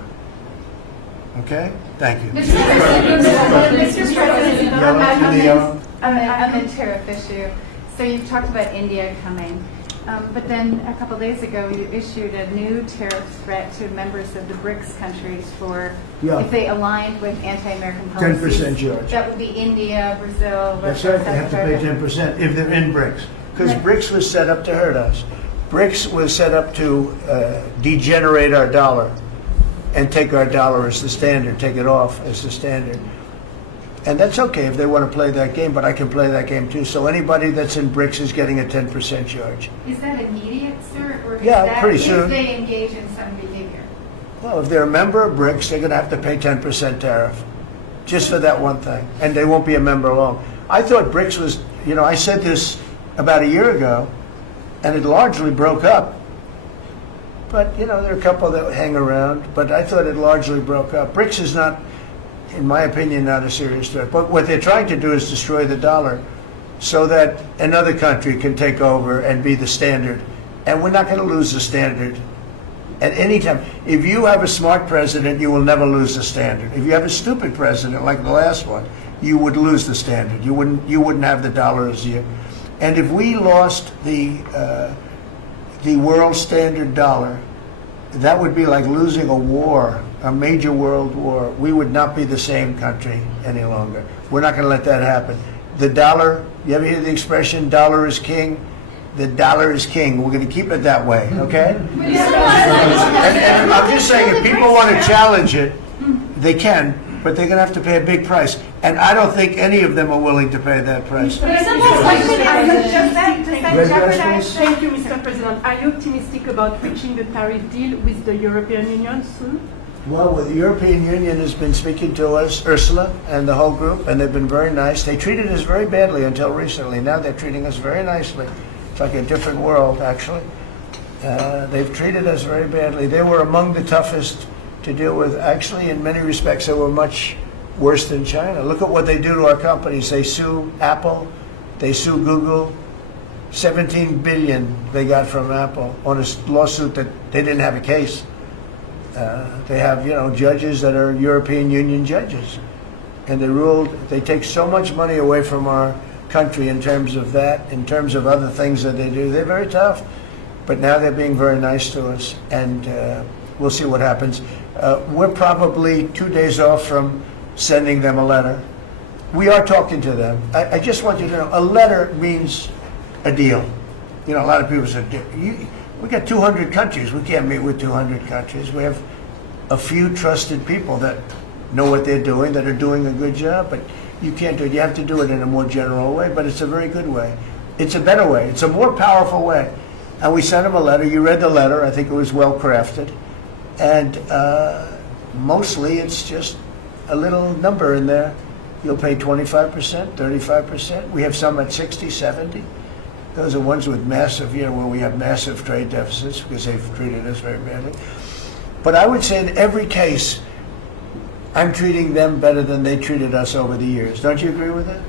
Okay? Thank you. Mr. President, Yellow. on the tariff issue. So you've talked about India coming, but then a couple days ago you issued a new tariff threat to members of the BRICS countries for if they aligned with anti-American policies. 10% charge. That would be India, Brazil, That's Russia, right. They have to pay 10% if they're in BRICS. Because BRICS was set up to hurt us. BRICS was set up to degenerate our dollar and take our dollar as the standard, take it off as the standard. And that's okay if they want to play that game, but I can play that game too. So anybody that's in BRICS is getting a 10% charge. Is that immediate, sir? Or is Yeah, that pretty soon. if they engage in some behavior? Well, if they're a member of BRICS, they're going to have to pay 10% tariff, just for that one thing, and they won't be a member long. I thought BRICS was, I said this about a year ago, and it largely broke up. But, there are a couple that hang around, but I thought it largely broke up. BRICS is not, in my opinion, not a serious threat. But what they're trying to do is destroy the dollar so that another country can take over and be the standard. And we're not going to lose the standard at any time. If you have a smart president, you will never lose the standard. If you have a stupid president like the last one, you would lose the standard. You wouldn't have the dollar as you. And if we lost the world standard dollar, that would be like losing a war, a major world war. We would not be the same country any longer. We're not going to let that happen. The dollar, you ever hear the expression, dollar is king? The dollar is king. We're going to keep it that way, okay? And I'm just saying, if people want to challenge it, they can, but they're going to have to pay a big price. And I don't think any of them are willing to pay that price. Thank you, Mr. President. Are you optimistic about reaching the tariff deal with the European Union soon? Well, the European Union has been speaking to us, Ursula and the whole group, and they've been very nice. They treated us very badly until recently. Now they're treating us very nicely. It's like a different world, actually. They've treated us very badly. They were among the toughest to deal with. Actually, in many respects, they were much worse than China. Look at what they do to our companies. They sue Apple. They sue Google. 17 billion they got from Apple on a lawsuit that they didn't have a case. They have, judges that are European Union judges. And they take so much money away from our country in terms of that, in terms of other things that they do. They're very tough. But now they're being very nice to us, and we'll see what happens. We're probably 2 days off from sending them a letter. We are talking to them. I just want you to know, a letter means a deal. A lot of people say, we got 200 countries. We can't meet with 200 countries. We have a few trusted people that know what they're doing, that are doing a good job, but you can't do it. You have to do it in a more general way, but it's a very good way. It's a better way. It's a more powerful way. And we sent them a letter. You read the letter. I think it was well crafted. And mostly it's just a little number in there. You'll pay 25%, 35%. We have some at 60, 70. Those are ones with massive, where we have massive trade deficits because they've treated us very badly. But I would say in every case, I'm treating them better than they treated us over the years. Don't you agree with that?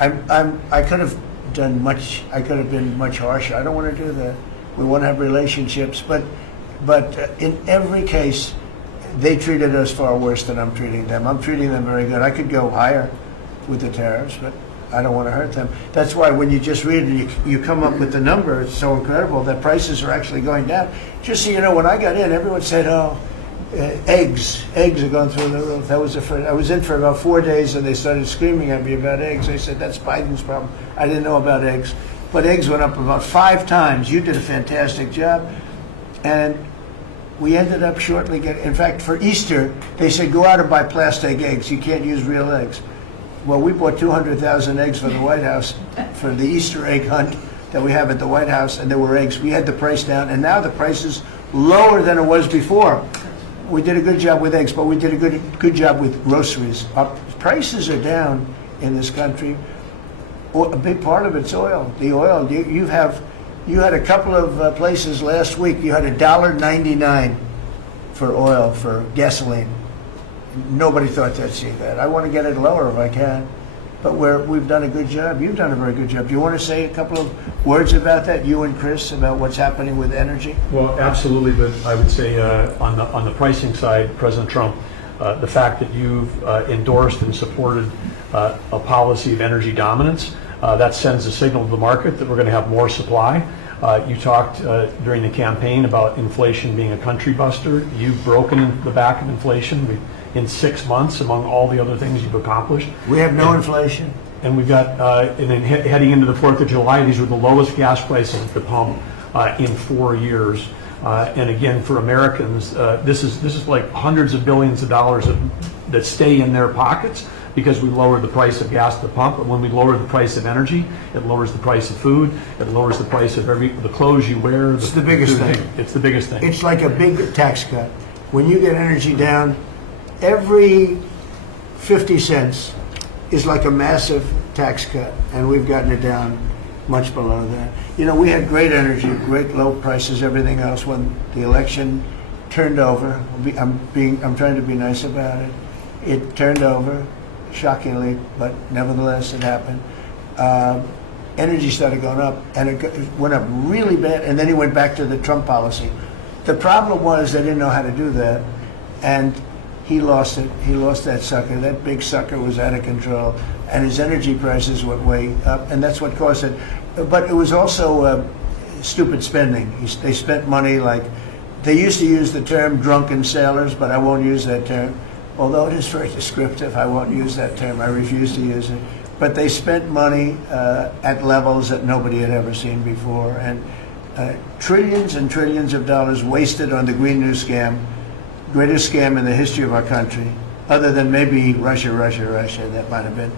I do. I could have done much. I could have been much harsher. I don't want to do that. We want to have relationships, but in every case, they treated us far worse than I'm treating them. I'm treating them very good. I could go higher with the tariffs, but I don't want to hurt them. That's why when you just read it, you come up with the number. It's so incredible that prices are actually going down. Just so you know, when I got in, everyone said, eggs are going through the roof. That was I was in for about 4 days, and they started screaming at me about eggs. They said, that's Biden's problem. I didn't know about eggs. But eggs went up about 5 times. You did a fantastic job. And we ended up shortly getting, in fact, for Easter, they said, go out and buy plastic eggs. You can't use real eggs. Well, we bought 200,000 eggs for the White House for the Easter egg hunt that we have at the White House, and there were eggs. We had the price down, and now the price is lower than it was before. We did a good job with eggs, but we did a good job with groceries. Our prices are down in this country. A big part of it's oil. The oil, you had a couple of places last week, you had $1.99 for oil, for gasoline. Nobody thought they'd see that. I want to get it lower if I can, but we've done a good job. You've done a very good job. Do you want to say a couple of words about that, you and Chris, about what's happening with energy? Well, absolutely, but I would say on the pricing side, President Trump, the fact that you've endorsed and supported a policy of energy dominance, that sends a signal to the market that we're going to have more supply. You talked during the campaign about inflation being a country buster. You've broken the back of inflation in 6 months, among all the other things you've accomplished. We have no inflation. And we've got, and then heading into the 4th of July, these were the lowest gas prices at the pump in 4 years. And again, for Americans, this is like hundreds of billions of dollars that stay in their pockets because we lowered the price of gas at the pump. But when we lower the price of energy, it lowers the price of food, it lowers the price of the clothes you wear. It's the biggest thing. It's the biggest thing. It's like a big tax cut. When you get energy down, every 50 cents is like a massive tax cut, and we've gotten it down much below that. You know, we had great energy, great low prices, everything else. When the election turned over, I'm trying to be nice about it. It turned over, shockingly, but nevertheless it happened. Energy started going up, and it went up really bad, and then he went back to the Trump policy. The problem was they didn't know how to do that, and he lost it. He lost that sucker. That big sucker was out of control, and his energy prices went way up, and that's what caused it. But it was also stupid spending. They spent money like, they used to use the term drunken sailors, but I won't use that term. Although it is very descriptive, I won't use that term. I refuse to use it. But they spent money at levels that nobody had ever seen before, and trillions and trillions of dollars wasted on the Green New Scam, greatest scam in the history of our country, other than maybe Russia, that might have been.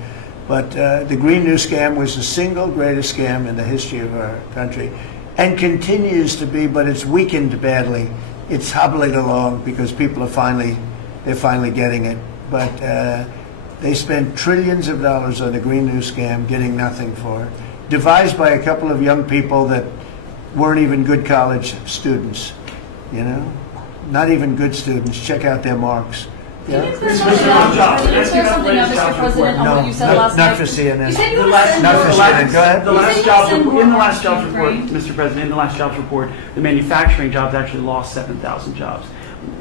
But the Green New Scam was the single greatest scam in the history of our country, and continues to be, but it's weakened badly. It's hobbling along because people are they're finally getting it. But they spent trillions of dollars on the Green New Scam, getting nothing for it. Devised by a couple of young people that weren't even good college students, you know? Not even good students. Check out their marks. Can you clear something up, Mr. President, on what you said last night? Not for CNN. You said you The were last, Not for CNN. Go ahead. the You last said you jobs send report, in the more last money jobs to report, Ukraine. Mr. President, in the last jobs report, the manufacturing jobs actually lost 7,000 jobs.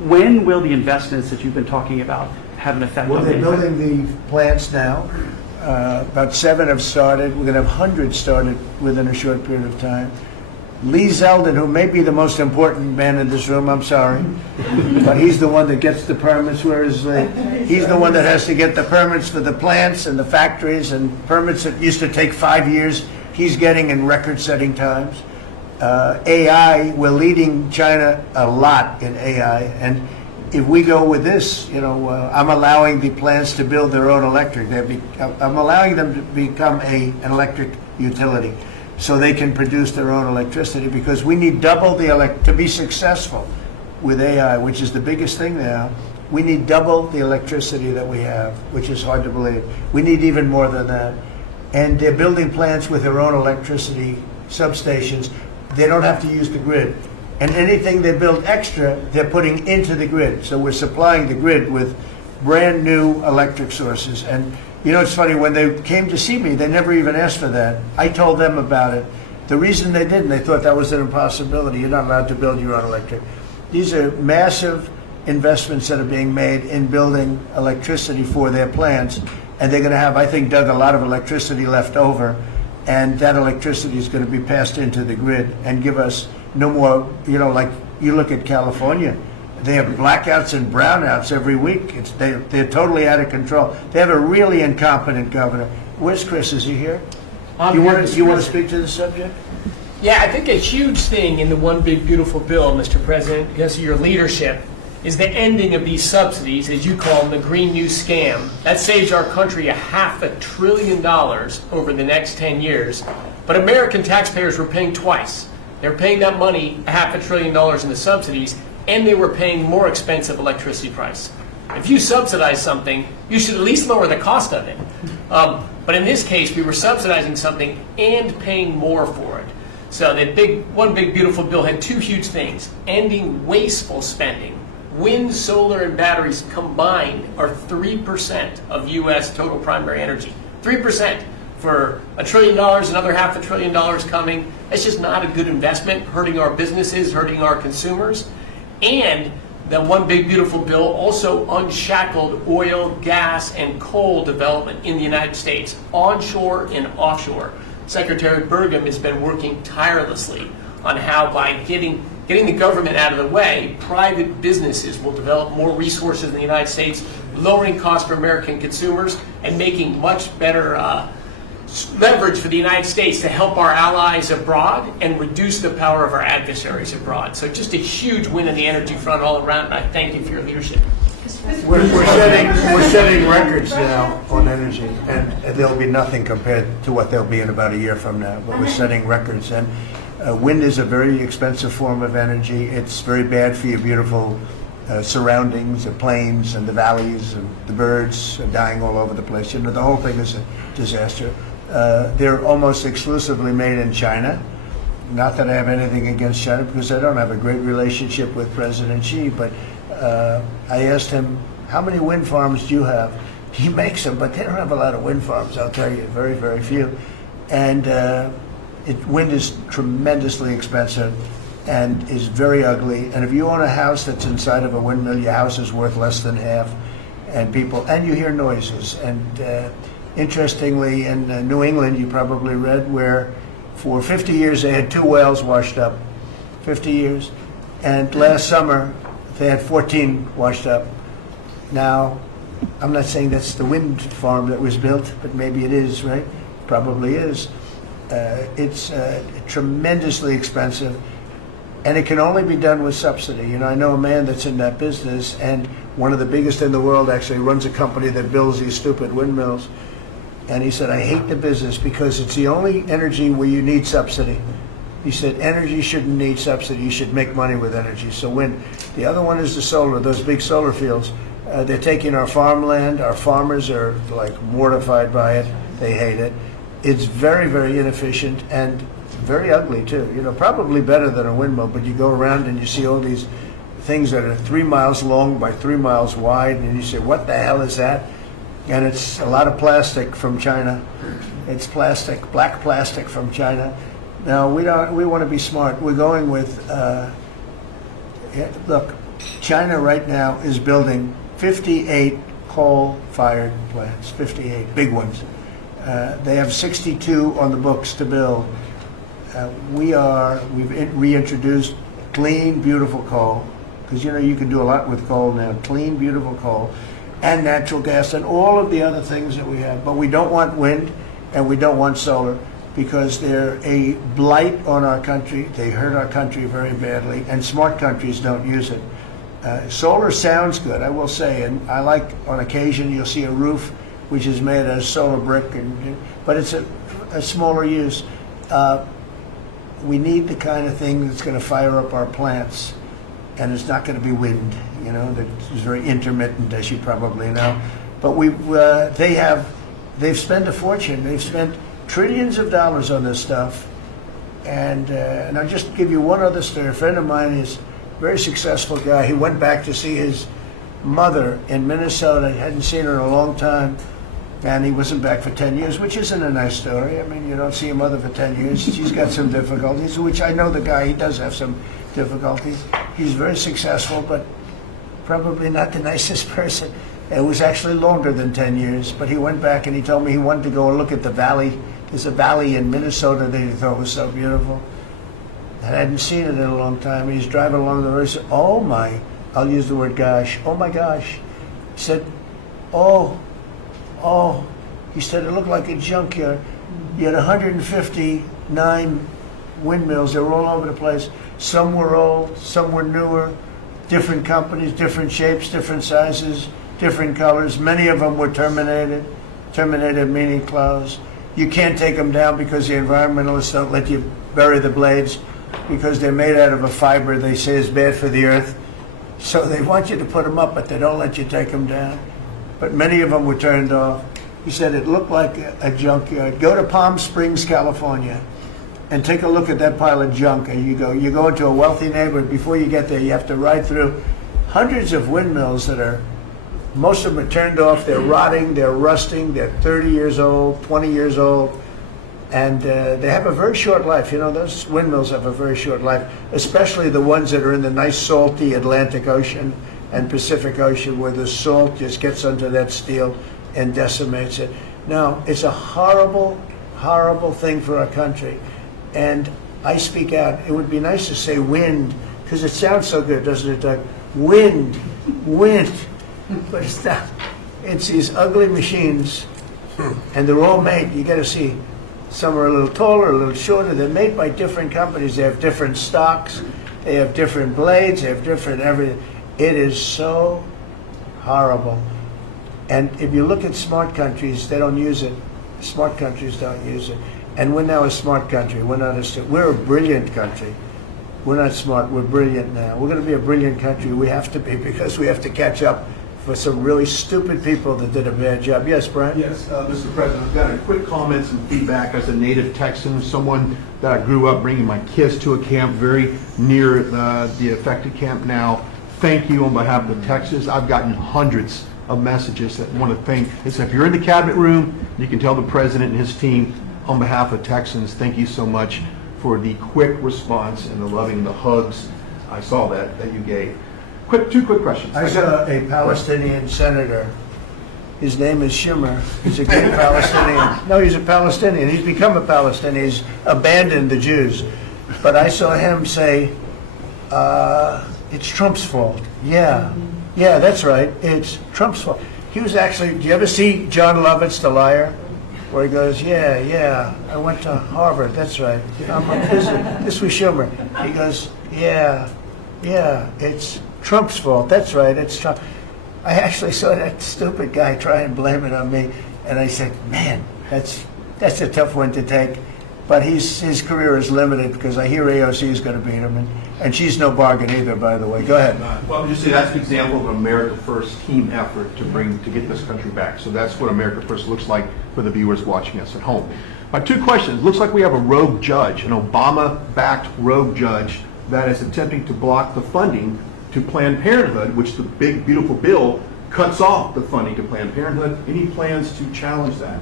When will the investments that you've been talking about have an effect Well, on they're manufacturing? building the plants now. About 7 have started. We're going to have hundreds started within a short period of time. Lee Zeldin, who may be the most important man in this room, I'm sorry, but he's the one that gets the permits, whereas he's the one that has to get the permits for the plants and the factories, and permits that used to take 5 years, he's getting in record-setting times. AI, we're leading China a lot in AI, and if we go with this, you know, I'm allowing the plants to build their own electric. I'm allowing them to become an electric utility, so they can produce their own electricity, because we need double to be successful with AI, which is the biggest thing now. We need double the electricity that we have, which is hard to believe. We need even more than that. And they're building plants with their own electricity substations. They don't have to use the grid. And anything they build extra, they're putting into the grid. So we're supplying the grid with brand new electric sources. And you know, it's funny, when they came to see me, they never even asked for that. I told them about it. The reason they didn't, they thought that was an impossibility. You're not allowed to build your own electric. These are massive investments that are being made in building electricity for their plants. And they're going to have, I think, Doug, a lot of electricity left over. And that electricity is going to be passed into the grid and give us no more, you know, like you look at California. They have blackouts and brownouts every week. They're totally out of control. They have a really incompetent governor. Where's Chris? Is he here? You want to speak to the subject? Yeah, I think a huge thing in the One Big Beautiful Bill, Mr. President, because of your leadership, is the ending of these subsidies, as you call them, the Green New Scam. That saves our country $500 billion over the next 10 years. But American taxpayers were paying twice. They're paying that money, $500 billion in the subsidies, and they were paying more expensive electricity price. If you subsidize something, you should at least lower the cost of it. But in this case, we were subsidizing something and paying more for it. So the One Big Beautiful Bill had two huge things: ending wasteful spending. Wind, solar, and batteries combined are 3% of U.S. total primary energy. 3%. For $1 trillion, another $500 billion coming. That's just not a good investment, hurting our businesses, hurting our consumers. And the One Big Beautiful Bill also unshackled oil, gas, and coal development in the United States, onshore and offshore. Secretary Burgum has been working tirelessly on how, by getting the government out of the way, private businesses will develop more resources in the United States, lowering costs for American consumers and making much better leverage for the United States to help our allies abroad and reduce the power of our adversaries abroad. So just a huge win on the energy front all around, and I thank you for your leadership. We're setting records now on energy, and there'll be nothing compared to what there'll be in about a year from now. But we're setting records, and wind is a very expensive form of energy. It's very bad for your beautiful surroundings, the plains and the valleys, and the birds are dying all over the place. You know, the whole thing is a disaster. They're almost exclusively made in China. Not that I have anything against China, because I don't have a great relationship with President Xi, but I asked him, how many wind farms do you have? He makes them, but they don't have a lot of wind farms, I'll tell you, very, very few. And wind is tremendously expensive and is very ugly. And if you own a house that's inside of a windmill, your house is worth less than half. And you hear noises. And interestingly, in New England, you probably read, where for 50 years they had 2 wells washed up, 50 years. And last summer, they had 14 washed up. Now, I'm not saying that's the wind farm that was built, but maybe it is, right? Probably is. It's tremendously expensive, and it can only be done with subsidy. You know, I know a man that's in that business, and one of the biggest in the world actually runs a company that builds these stupid windmills. And he said, I hate the business because it's the only energy where you need subsidy. He said, energy shouldn't need subsidy. You should make money with energy. So wind. The other one is the solar, those big solar fields. They're taking our farmland. Our farmers are like mortified by it. They hate it. It's very, very inefficient and very ugly too. You know, probably better than a windmill, but you go around and you see all these things that are 3 miles long by 3 miles wide, and you say, what the hell is that? And it's a lot of plastic from China. It's plastic, black plastic from China. Now, we want to be smart. We're going with, look, China right now is building 58 coal-fired plants, 58 big ones. They have 62 on the books to build. We've reintroduced clean, beautiful coal, because you know you can do a lot with coal now. Clean, beautiful coal, and natural gas, and all of the other things that we have. But we don't want wind, and we don't want solar, because they're a blight on our country. They hurt our country very badly, and smart countries don't use it. Solar sounds good, I will say, and I like, on occasion, you'll see a roof which is made out of solar brick, but it's a smaller use. We need the kind of thing that's going to fire up our plants, and it's not going to be wind, you know, that is very intermittent, as you probably know. But they've spent a fortune. They've spent trillions of dollars on this stuff. And I'll just give you one other story. A friend of mine is a very successful guy. He went back to see his mother in Minnesota. He hadn't seen her in a long time. And he wasn't back for 10 years, which isn't a nice story. I mean, you don't see your mother for 10 years. She's got some difficulties, which I know the guy, he does have some difficulties. He's very successful, but probably not the nicest person. It was actually longer than 10 years, but he went back and he told me he wanted to go and look at the valley. There's a valley in Minnesota that he thought was so beautiful. I hadn't seen it in a long time. He's driving along the road. He said, oh my, I'll use the word gosh, oh my gosh. He said, oh, he said, it looked like a junkyard. You had 159 windmills. They were all over the place. Some were old, some were newer, different companies, different shapes, different sizes, different colors. Many of them were terminated. Terminated meaning closed. You can't take them down because the environmentalists don't let you bury the blades because they're made out of a fiber they say is bad for the earth. So they want you to put them up, but they don't let you take them down. But many of them were turned off. He said it looked like a junkyard. Go to Palm Springs, California, and take a look at that pile of junk. And you go into a wealthy neighborhood. Before you get there, you have to ride through hundreds of windmills that are, most of them are turned off. They're rotting, they're rusting, they're 30 years old, 20 years old, and they have a very short life. You know, those windmills have a very short life, especially the ones that are in the nice salty Atlantic Ocean and Pacific Ocean, where the salt just gets under that steel and decimates it. Now, it's a horrible, horrible thing for our country. And I speak out. It would be nice to say wind, because it sounds so good, doesn't it, Doug? Wind, wind. But it's not. It's these ugly machines And they're all made, you got to see, some are a little taller, a little shorter. They're made by different companies. They have different stocks. They have different blades. They have different everything. It is so horrible. And if you look at smart countries, they don't use it. Smart countries don't use it. And we're now a smart country. We're a brilliant country. We're not smart. We're brilliant now. We're going to be a brilliant country. We have to be, because we have to catch up for some really stupid people that did a bad job. Yes, Brian? Yes, Mr. President, I've got a quick comment and feedback as a native Texan, someone that I grew up bringing my kids to a camp very near the affected camp now. Thank you on behalf of Texas. I've gotten hundreds of messages that want to thank. If you're in the cabinet room, you can tell the president and his team on behalf of Texans, thank you so much for the quick response and the loving, the hugs. I saw that you gave. Two quick questions. I saw a Palestinian senator. His name is Schumer. He's a great Palestinian. No, he's a Palestinian. He's become a Palestinian. He's abandoned the Jews. But I saw him say, it's Trump's fault. Yeah, that's right. It's Trump's fault. He was actually, do you ever see John Lovett's The Liar? Where he goes, yeah, I went to Harvard. That's right. This was Schumer. He goes, yeah, it's Trump's fault. That's right, it's Trump. I actually saw that stupid guy try and blame it on me, and I said, man, that's a tough one to take. But his career is limited, because I hear AOC is going to beat him, and she's no bargain either, by the way. Go ahead. Well, I would just say that's an example of an America First team effort to get this country back. So that's what America First looks like for the viewers watching us at home. My two questions. Looks like we have a rogue judge, an Obama-backed rogue judge that is attempting to block the funding to Planned Parenthood, which the big, beautiful bill cuts off the funding to Planned Parenthood. Any plans to challenge that?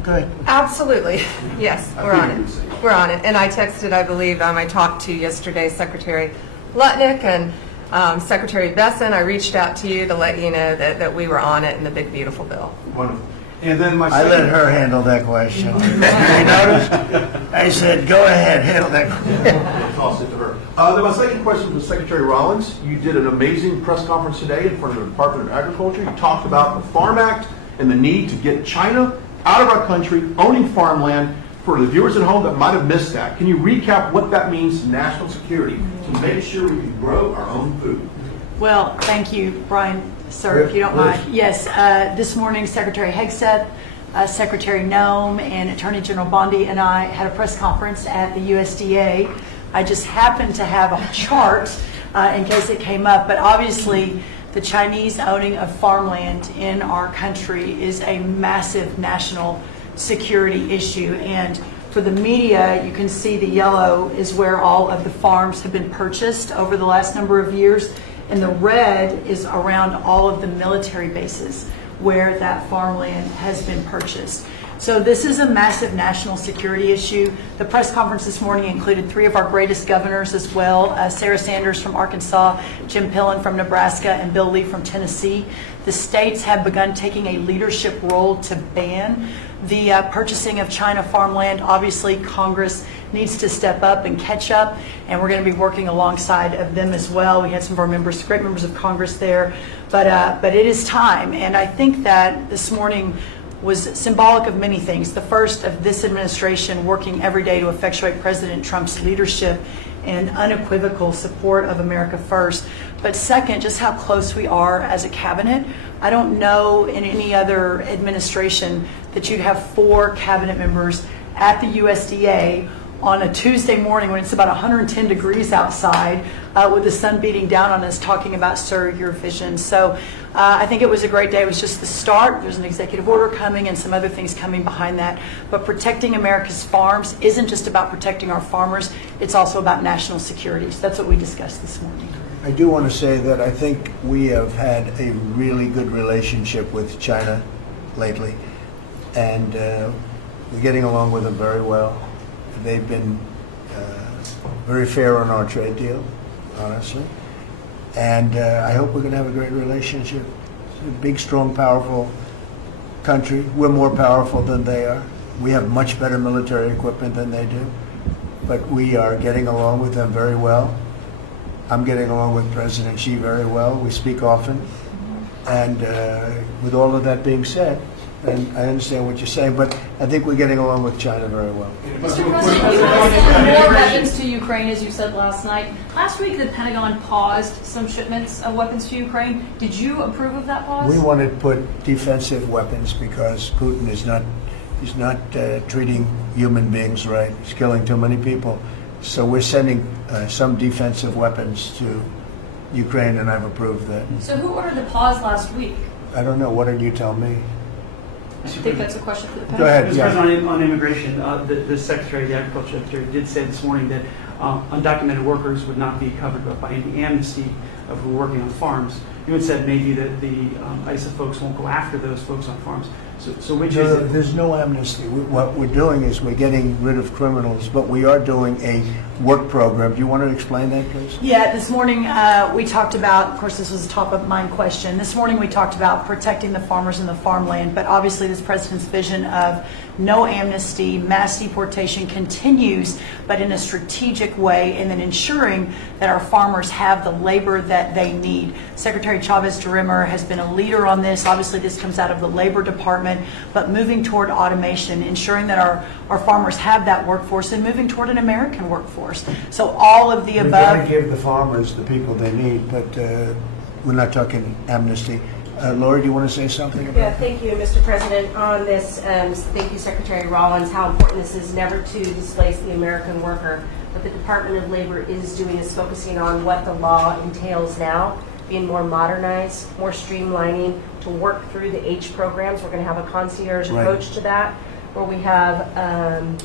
Okay. Absolutely. Yes, we're on it. We're on it. And I texted, I believe, I talked to yesterday Secretary Lutnick and Secretary Besson. I reached out to you to let you know that we were on it in the big, beautiful bill. Wonderful. And then I let her handle that question. You noticed? I said, go ahead, handle that question. I'll toss it to her. Then my second question was Secretary Rollins. You did an amazing press conference today in front of the Department of Agriculture. You talked about the Farm Act and the need to get China out of our country, owning farmland. For the viewers at home that might have missed that, can you recap what that means to national security to make sure we can grow our own food? Well, thank you, Brian, sir, if you don't mind. Yes, this morning Secretary Hegseth, Secretary Noem, and Attorney General Bondi and I had a press conference at the USDA. I just happened to have a chart in case it came up, but obviously the Chinese owning of farmland in our country is a massive national security issue. And for the media, you can see the yellow is where all of the farms have been purchased over the last number of years, and the red is around all of the military bases where that farmland has been purchased. So this is a massive national security issue. The press conference this morning included 3 of our greatest governors as well, Sarah Sanders from Arkansas, Jim Pillen from Nebraska, and Bill Lee from Tennessee. The states have begun taking a leadership role to ban the purchasing of China farmland. Obviously, Congress needs to step up and catch up, and we're going to be working alongside of them as well. We had some of our members, great members of Congress there, but it is time, and I think that this morning was symbolic of many things. The first of this administration working every day to effectuate President Trump's leadership and unequivocal support of America First. But second, just how close we are as a cabinet. I don't know in any other administration that you'd have 4 cabinet members at the USDA on a Tuesday morning when it's about 110 degrees outside with the sun beating down on us talking about Sir, Your Vision. So I think it was a great day. It was just the start. There's an executive order coming and some other things coming behind that. But protecting America's farms isn't just about protecting our farmers. It's also about national security. So that's what we discussed this morning. I do want to say that I think we have had a really good relationship with China lately, and we're getting along with them very well. They've been very fair on our trade deal, honestly. And I hope we're going to have a great relationship. It's a big, strong, powerful country. We're more powerful than they are. We have much better military equipment than they do. But we are getting along with them very well. I'm getting along with President Xi very well. We speak often. And with all of that being said, and I understand what you're saying, but I think we're getting along with China very well. Mr. President, you want to send more weapons to Ukraine, as you said last night. Last week, the Pentagon paused some shipments of weapons to Ukraine. Did you approve of that pause? We want to put defensive weapons because Putin is not treating human beings right. He's killing too many people. So we're sending some defensive weapons to Ukraine, and I've approved that. So who ordered the pause last week? I don't know. Why don't you tell me? I think that's a question for the Go ahead. Mr. Yeah. President, on immigration, the Secretary of the Agriculture Secretary did say this morning that undocumented workers would not be covered by any amnesty of who are working on farms. You had said maybe that the ISA folks won't go after those folks on farms. So which is it? There's no amnesty. What we're doing is we're getting rid of criminals, but we are doing a work program. Do you want to explain that, please? Yeah, this morning we talked about, of course, this was a top of mind question. This morning we talked about protecting the farmers and the farmland, but obviously this president's vision of no amnesty, mass deportation continues, but in a strategic way, and then ensuring that our farmers have the labor that they need. Secretary Chavez-DeRimmer has been a leader on this. Obviously this comes out of the Labor Department, but moving toward automation, ensuring that our farmers have that workforce, and moving toward an American workforce. So all of the We're above. going to give the farmers the people they need, but we're not talking amnesty. Laura, do you want to say something about Yeah, thank you, Mr. President. On this, thank you, Secretary Rollins, how important this is never to displace the American worker. What the Department of Labor is doing is focusing on what the law entails now, being more modernized, more streamlining, to work through the H programs. We're going to have a concierge approach to that, where we have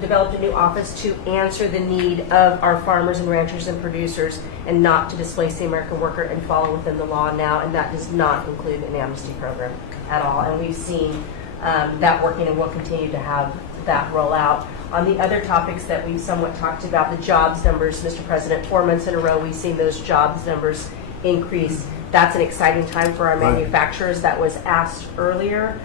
developed a new office to answer the need of our farmers and ranchers and producers, and not to displace the American worker, and follow within the law now. And that does not include an amnesty program at all. And we've seen that working, and we'll continue to have that roll out. On the other topics that we've somewhat talked about, the jobs numbers, Mr. President, 4 months in a row we've seen those jobs numbers increase. That's an exciting time for our manufacturers. That was asked earlier.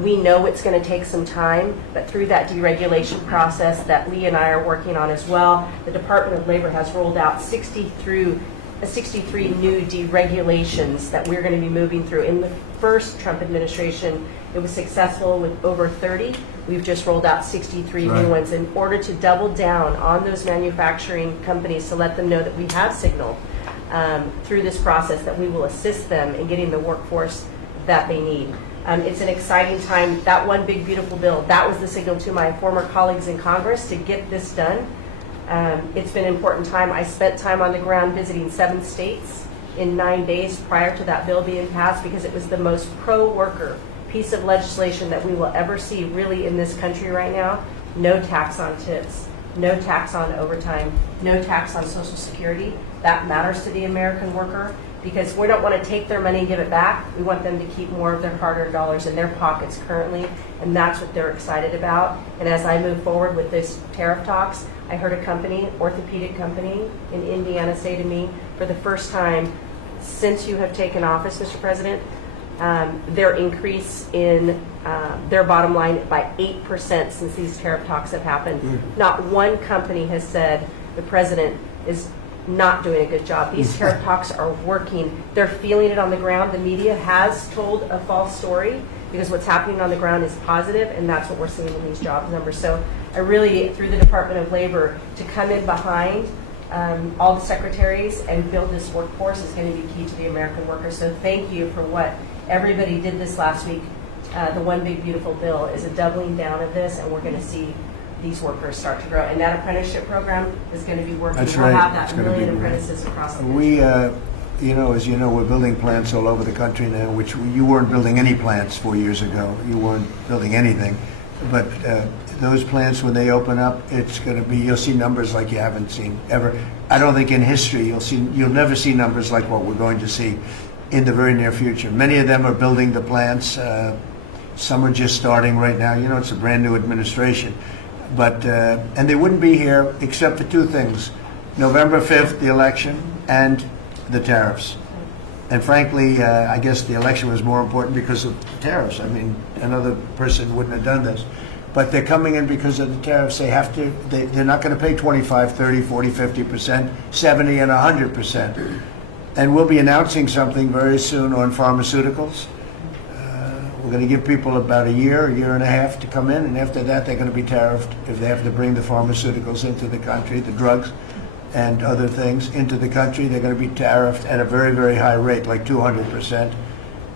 We know it's going to take some time, but through that deregulation process that Lee and I are working on as well, the Department of Labor has rolled out 63 new deregulations that we're going to be moving through. In the first Trump administration, it was successful with over 30. We've just rolled out 63 new ones in order to double down on those manufacturing companies, to let them know that we have signaled through this process that we will assist them in getting the workforce that they need. It's an exciting time. That one big beautiful bill, that was the signal to my former colleagues in Congress to get this done. It's been an important time. I spent time on the ground visiting 7 states in 9 days prior to that bill being passed, because it was the most pro-worker piece of legislation that we will ever see really in this country right now. No tax on tips, no tax on overtime, no tax on Social Security. That matters to the American worker, because we don't want to take their money and give it back. We want them to keep more of their hard-earned dollars in their pockets currently, and that's what they're excited about. And as I move forward with this tariff talks, I heard a company, orthopedic company in Indiana, say to me, for the first time since you have taken office, Mr. President, their increase in their bottom line by 8% since these tariff talks have happened. Not one company has said the president is not doing a good job. These tariff talks are working. They're feeling it on the ground. The media has told a false story, because what's happening on the ground is positive, and that's what we're seeing in these jobs numbers. So I really, through the Department of Labor, to come in behind all the secretaries and build this workforce is going to be key to the American worker. So thank you for what everybody did this last week. The One Big Beautiful Bill is a doubling down of this, and we're going to see these workers start to grow. And that apprenticeship program is going to be working. That's we'll right. have that It's gonna million be apprentices across the country. We, as you know, we're building plants all over the country now, which you weren't building any plants 4 years ago. You weren't building anything. But those plants, when they open up, it's going to be, you'll see numbers like you haven't seen ever. I don't think in history you'll never see numbers like what we're going to see in the very near future. Many of them are building the plants. Some are just starting right now. You know, it's a brand new administration. But and they wouldn't be here except for 2 things: November 5th, the election, and the tariffs. And frankly, I guess the election was more important because of the tariffs. I mean, another person wouldn't have done this. But they're coming in because of the tariffs. They have to. They're not going to pay 25, 30, 40, 50%, 70, and 100%. And we'll be announcing something very soon on pharmaceuticals. We're going to give people about a year and a half to come in, and after that, they're going to be tariffed if they have to bring the pharmaceuticals into the country, the drugs and other things into the country. They're going to be tariffed at a very, very high rate, like 200%.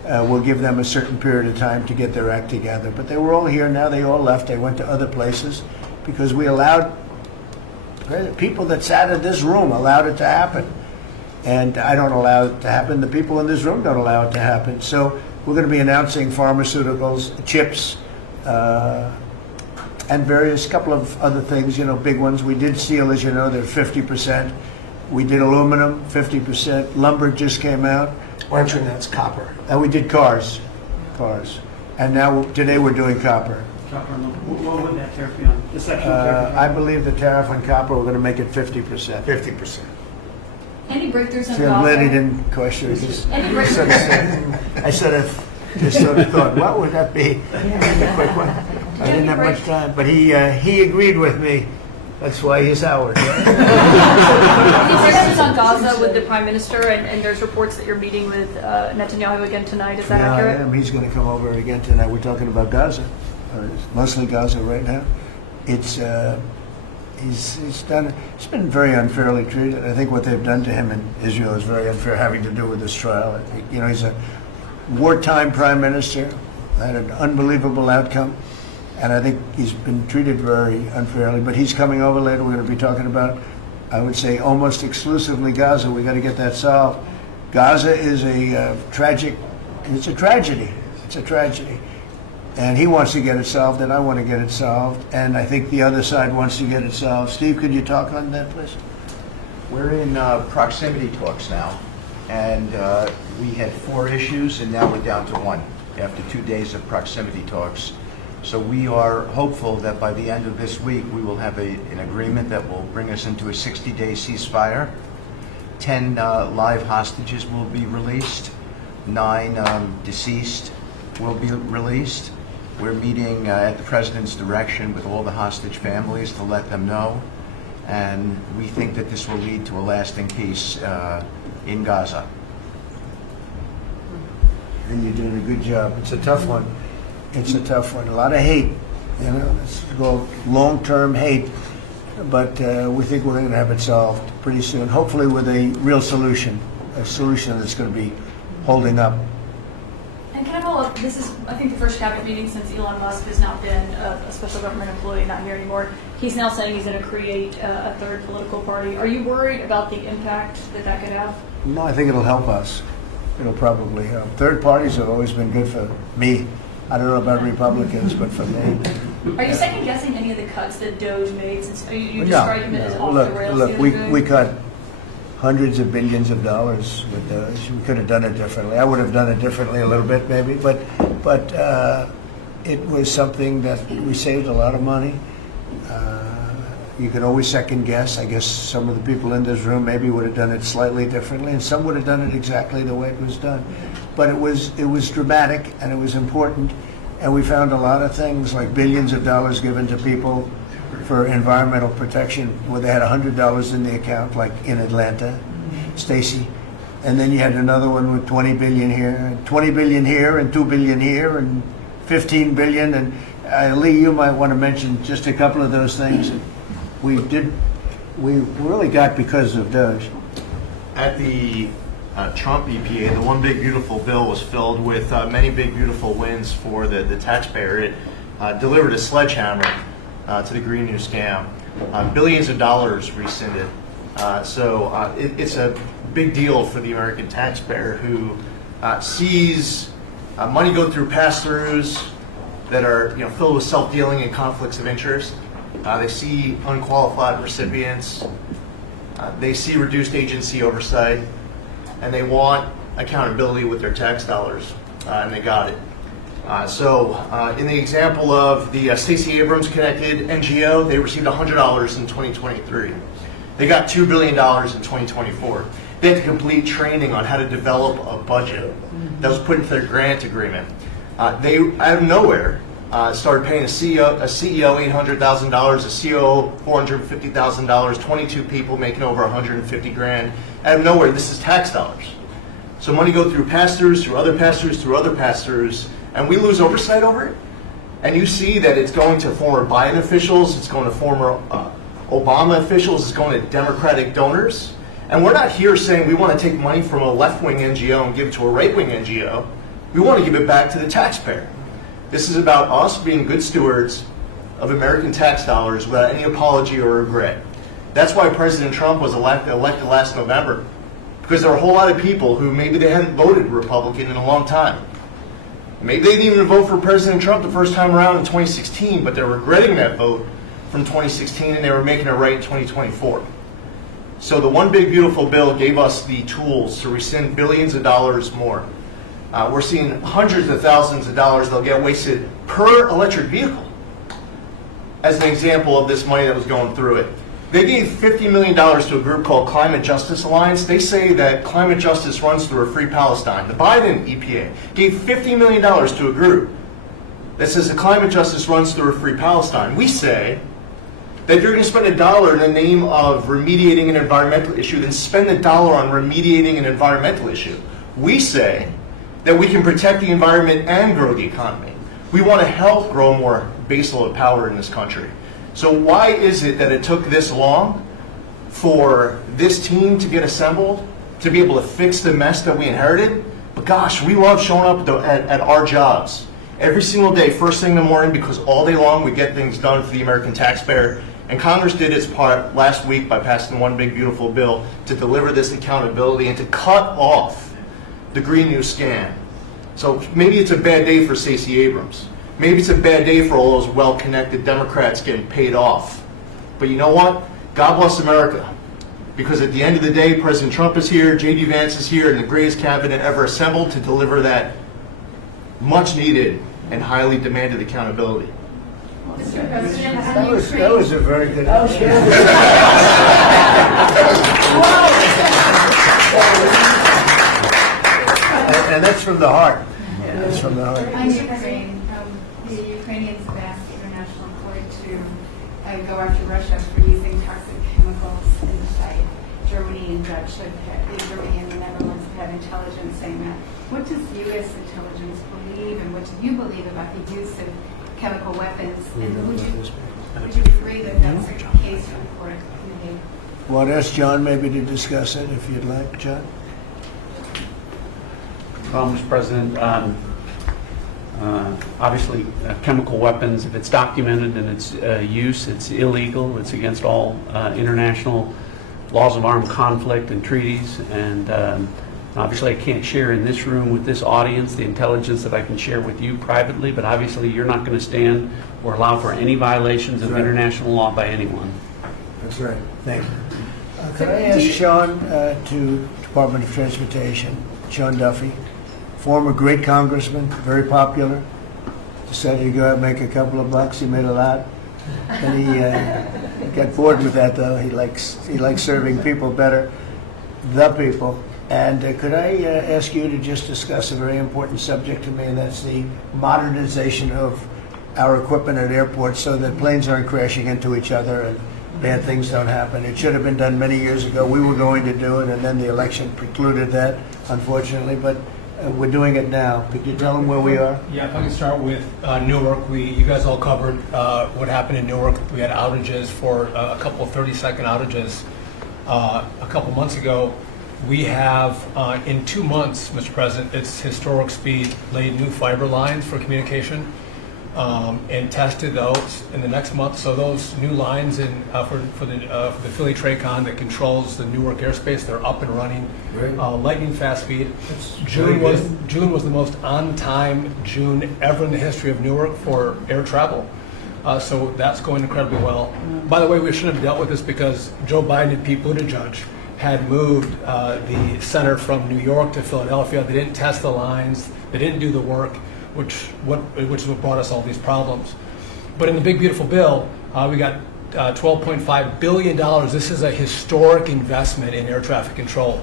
We'll give them a certain period of time to get their act together. But they were all here. Now they all left. They went to other places because we allowed, people that sat in this room allowed it to happen. And I don't allow it to happen. The people in this room don't allow it to happen. So we're going to be announcing pharmaceuticals, chips, and various couple of other things, big ones. We did steel, as you know, they're 50%. We did aluminum, 50%. Lumber just came out. Why don't you announce copper? And we did cars. And now, today we're doing copper. Copper and aluminum. What would that tariff be on? The section tariff? I believe the tariff on copper, we're going to make it 50%. 50%. Any breakthroughs in See, I'm glad he Gaza? didn't question it. Any breakthroughs? I sort of thought, what would that be? A quick one. I didn't have much time, but he agreed with me. That's why he's ours. Any breakthroughs on Gaza with the Prime Minister, and there's reports that you're meeting with Netanyahu again tonight. Is that Yeah, accurate? I am. He's going to come over again tonight. We're talking about Gaza, mostly Gaza right now. It's he's been very unfairly treated. I think what they've done to him in Israel is very unfair, having to do with this trial. He's a wartime prime minister, had an unbelievable outcome, and I think he's been treated very unfairly. But he's coming over later. We're going to be talking about, I would say, almost exclusively Gaza. We got to get that solved. Gaza is a tragedy. It's a tragedy. And he wants to get it solved, and I want to get it solved, and I think the other side wants to get it solved. Steve, could you talk on that, please? We're in proximity talks now, and we had 4 issues, and now we're down to 1 after 2 days of proximity talks. So we are hopeful that by the end of this week, we will have an agreement that will bring us into a 60-day ceasefire. 10 live hostages will be released, 9 deceased will be released. We're meeting at the President's direction with all the hostage families to let them know. And we think that this will lead to a lasting peace in Gaza. And you're doing a good job. It's a tough one. A lot of hate, it's called long-term hate. But we think we're going to have it solved pretty soon, hopefully with a real solution, a solution that's going to be holding up. And can I follow up? This is, I think, the first cabinet meeting since Elon Musk has now been a special government employee, not here anymore. He's now saying he's going to create a third political party. Are you worried about the impact that could have? No, I think it'll help us. It'll probably help. Third parties have always been good for me. I don't know about Republicans, but for me. Are you second guessing any of the cuts that Doge made? Since you described him as off the rails. Look, we cut hundreds of billions of dollars with Doge. We could have done it differently. I would have done it differently a little bit, maybe, but it was something that we saved a lot of money. You can always second guess. I guess some of the people in this room maybe would have done it slightly differently, and some would have done it exactly the way it was done. But it was dramatic, and it was important, and we found a lot of things like billions of dollars given to people for environmental protection, where they had $100 in the account, like in Atlanta, Stacy, and then you had another one with 20 billion here, and 20 billion here, and 2 billion here, and 15 billion, and Lee, you might want to mention just a couple of those things that we really got because of Doge. At the Trump EPA, the one big beautiful bill was filled with many big beautiful wins for the taxpayer. It delivered a sledgehammer to the Green New scam. Billions of dollars rescinded. So it's a big deal for the American taxpayer who sees money go through pass-throughs that are filled with self-dealing and conflicts of interest. They see unqualified recipients. They see reduced agency oversight, and they want accountability with their tax dollars, and they got it. So in the example of the Stacey Abrams connected NGO, they received $100 in 2023. They got $2 billion in 2024. They had to complete training on how to develop a budget that was put into their grant agreement. They, out of nowhere, started paying a CEO $800,000, a COO $450,000, 22 people making over 150 grand. Out of nowhere, this is tax dollars. So money go through pass-throughs, through other pass-throughs, through other pass-throughs, and we lose oversight over it, and you see that it's going to former Biden officials, it's going to former Obama officials, it's going to Democratic donors, and we're not here saying we want to take money from a left-wing NGO and give it to a right-wing NGO. We want to give it back to the taxpayer. This is about us being good stewards of American tax dollars without any apology or regret. That's why President Trump was elected last November, because there are a whole lot of people who maybe they hadn't voted Republican in a long time. Maybe they didn't even vote for President Trump the first time around in 2016, but they're regretting that vote from 2016 and they were making it right in 2024. So the One Big Beautiful Bill gave us the tools to rescind billions of dollars more. We're seeing hundreds of thousands of dollars that'll get wasted per electric vehicle as an example of this money that was going through it. They gave $50 million to a group called Climate Justice Alliance. They say that climate justice runs through a free Palestine. The Biden EPA gave $50 million to a group that says the climate justice runs through a free Palestine. We say that you're going to spend $1 in the name of remediating an environmental issue, then spend $1 on remediating an environmental issue. We say that we can protect the environment and grow the economy. We want to help grow more baseload power in this country. So why is it that it took this long for this team to get assembled, to be able to fix the mess that we inherited? But gosh, we love showing up at our jobs every single day, first thing in the morning, because all day long we get things done for the American taxpayer. And Congress did its part last week by passing One Big Beautiful Bill to deliver this accountability and to cut off the Green New scam. So maybe it's a bad day for Stacey Abrams. Maybe it's a bad day for all those well-connected Democrats getting paid off. But you know what? God bless America. Because at the end of the day, President Trump is here, J.D. Vance is here, and the greatest cabinet ever assembled to deliver that much-needed and highly demanded accountability. Mr. President, That was a very good answer. And that's from the heart. That's from the heart. On Ukraine, the Ukrainians have asked the International Court to go after Russia for using toxic chemicals in the fight. Germany and Germany and the Netherlands have intelligence saying that. What does U.S. intelligence believe, and what do you believe about the use of chemical weapons? And would you agree that that's a case for the court? Well, I'd ask John maybe to discuss it, if you'd like, John. Well, Mr. President, obviously chemical weapons, if it's documented in its use, it's illegal. It's against all international laws of armed conflict and treaties. And obviously I can't share in this room with this audience the intelligence that I can share with you privately, but obviously you're not going to stand or allow for any violations of international law by anyone. That's right. Thank you. Could I ask Sean to Department of Transportation, Sean Duffy, former great congressman, very popular, decided to go out and make a couple of bucks. He made a lot. And he got bored with that, though. He likes serving people better, the people. And could I ask you to just discuss a very important subject to me, and that's the modernization of our equipment at airports so that planes aren't crashing into each other and bad things don't happen. It should have been done many years ago. We were going to do it, and then the election precluded that, unfortunately. But we're doing it now. Could you tell them where we are? Yeah, if I can start with Newark. You guys all covered what happened in Newark. We had outages for a couple of 30-second outages a couple months ago. We have, in 2 months, Mr. President, it's historic speed, laid new fiber lines for communication and tested those in the next month. So those new lines for the Philly Tracon that controls the Newark airspace, they're up and running, lightning fast speed. June was the most on-time June ever in the history of Newark for air travel. So that's going incredibly well. By the way, we shouldn't have dealt with this because Joe Biden and Pete Buttigieg had moved the center from New York to Philadelphia. They didn't test the lines. They didn't do the work, which is what brought us all these problems. But in the Big Beautiful Bill, we got $12.5 billion. This is a historic investment in air traffic control.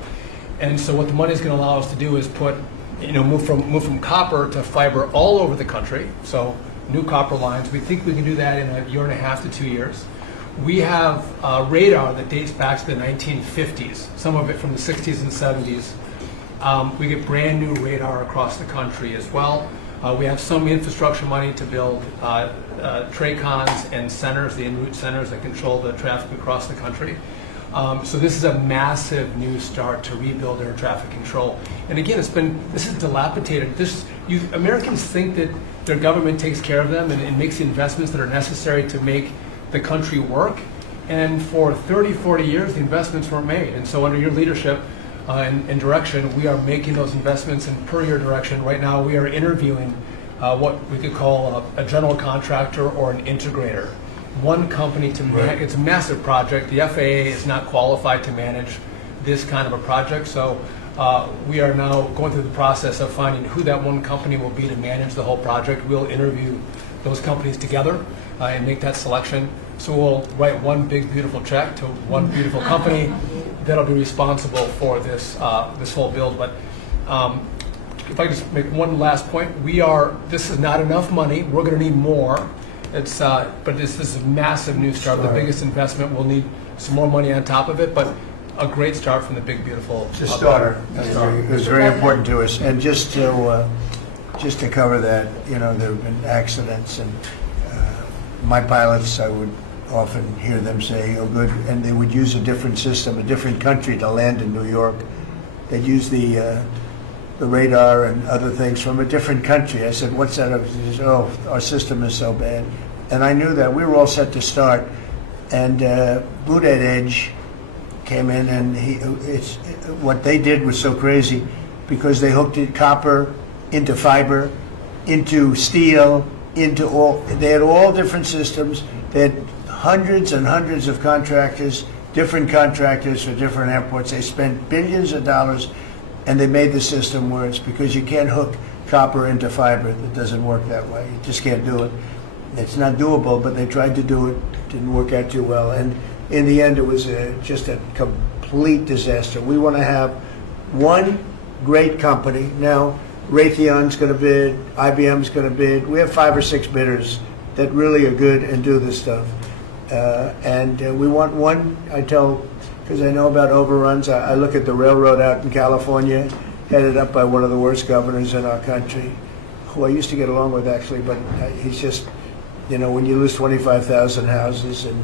And so what the money is going to allow us to do is move from copper to fiber all over the country. So new copper lines. We think we can do that in 1.5 years to 2 years. We have radar that dates back to the 1950s, some of it from the 60s and 70s. We get brand new radar across the country as well. We have some infrastructure money to build TRACONs and centers, the en route centers that control the traffic across the country. So this is a massive new start to rebuild air traffic control. And again, this is dilapidated. Americans think that their government takes care of them and makes the investments that are necessary to make the country work. And for 30, 40 years, the investments weren't made. And so under your leadership and direction, we are making those investments. And per your direction, right now we are interviewing what we could call a general contractor or an integrator. One company to manage. It's a massive project. The FAA is not qualified to manage this kind of a project. So we are now going through the process of finding who that one company will be to manage the whole project. We'll interview those companies together and make that selection. So we'll write one big, beautiful check to one beautiful company that'll be responsible for this this whole build. But if I just make one last point, this is not enough money. We're going to need more. But this is a massive new start. The biggest investment. We'll need some more money on top of it, but a great start from the big, beautiful. It's a starter. It was very important to us. And just to cover that, there have been accidents, and my pilots, I would often hear them say, "Oh, good," and they would use a different system, a different country to land in New York. They'd use the radar and other things from a different country. I said, "What's that?" He said, "Oh, our system is so bad." And I knew that. We were all set to start. And Boot Edge came in, and what they did was so crazy because they hooked copper into fiber, into steel, they had all different systems. They had hundreds and hundreds of contractors, different contractors for different airports. They spent billions of dollars, and they made the system worse because you can't hook copper into fiber. It doesn't work that way. You just can't do it. It's not doable, but they tried to do it. Didn't work out too well. And in the end, it was just a complete disaster. We want to have one great company. Now, Raytheon's going to bid, IBM's going to bid. We have 5 or 6 bidders that really are good and do this stuff. And we want one, because I know about overruns. I look at the railroad out in California, headed up by one of the worst governors in our country, who I used to get along with actually, but he's just, when you lose 25,000 houses and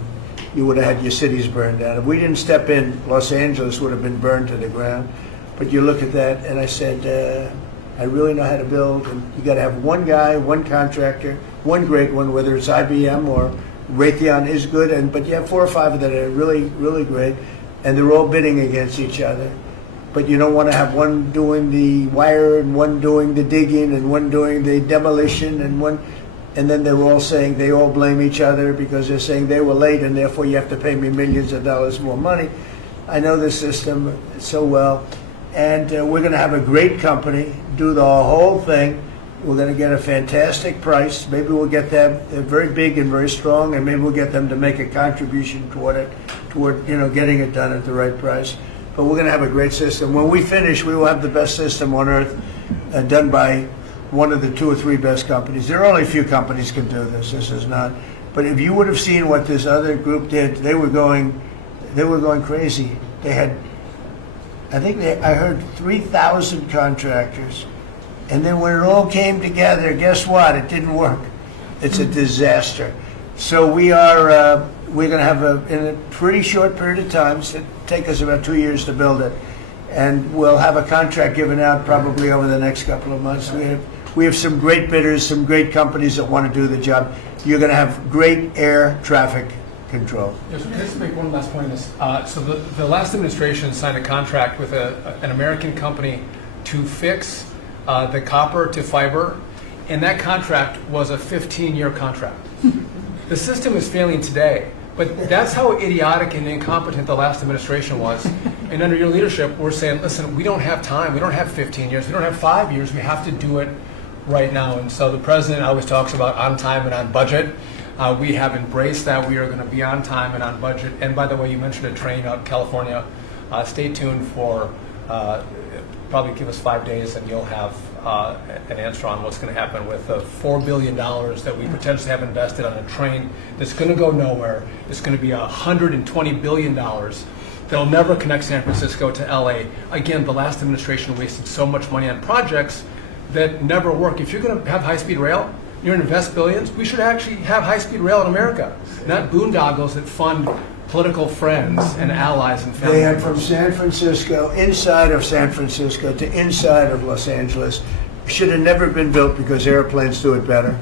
you would have had your cities burned down. If we didn't step in, Los Angeles would have been burned to the ground. But you look at that, and I said, I really know how to build, and you got to have one guy, one contractor, one great one, whether it's IBM or Raytheon is good, but you have 4 or 5 that are really, really great, and they're all bidding against each other. But you don't want to have one doing the wire and one doing the digging and one doing the demolition and then they're all saying they all blame each other because they're saying they were late and therefore you have to pay me millions of dollars more money. I know the system so well, and we're going to have a great company do the whole thing. We're going to get a fantastic price. Maybe we'll get them. They're very big and very strong, and maybe we'll get them to make a contribution toward getting it done at the right price. But we're going to have a great system. When we finish, we will have the best system on earth, done by one of the 2 or 3 best companies. There are only a few companies can do this. This is not. But if you would have seen what this other group did, they were going crazy. They had, I heard 3,000 contractors. And then when it all came together, guess what? It didn't work. It's a disaster. So we're going to have in a pretty short period of time, it'll take us about 2 years to build it, and we'll have a contract given out probably over the next couple of months. We have some great bidders, some great companies that want to do the job. You're going to have great air traffic control. Yes, can I just make one last point on this? So the last administration signed a contract with an American company to fix the copper to fiber, and that contract was a 15-year contract. The system is failing today, but that's how idiotic and incompetent the last administration was. And under your leadership, we're saying, listen, we don't have time. We don't have 15 years. We don't have 5 years. We have to do it right now. And so the president always talks about on time and on budget. We have embraced that. We are going to be on time and on budget. And by the way, you mentioned a train out in California. Stay tuned for probably give us 5 days and you'll have an answer on what's going to happen with the $4 billion that we potentially have invested on a train that's going to go nowhere. It's going to be $120 billion that'll never connect San Francisco to LA. Again, the last administration wasted so much money on projects that never work. If you're going to have high-speed rail, you're going to invest billions, we should actually have high-speed rail in America, not boondoggles that fund political friends and allies and family They have members. from San Francisco, inside of San Francisco to inside of Los Angeles. Should have never been built because airplanes do it better.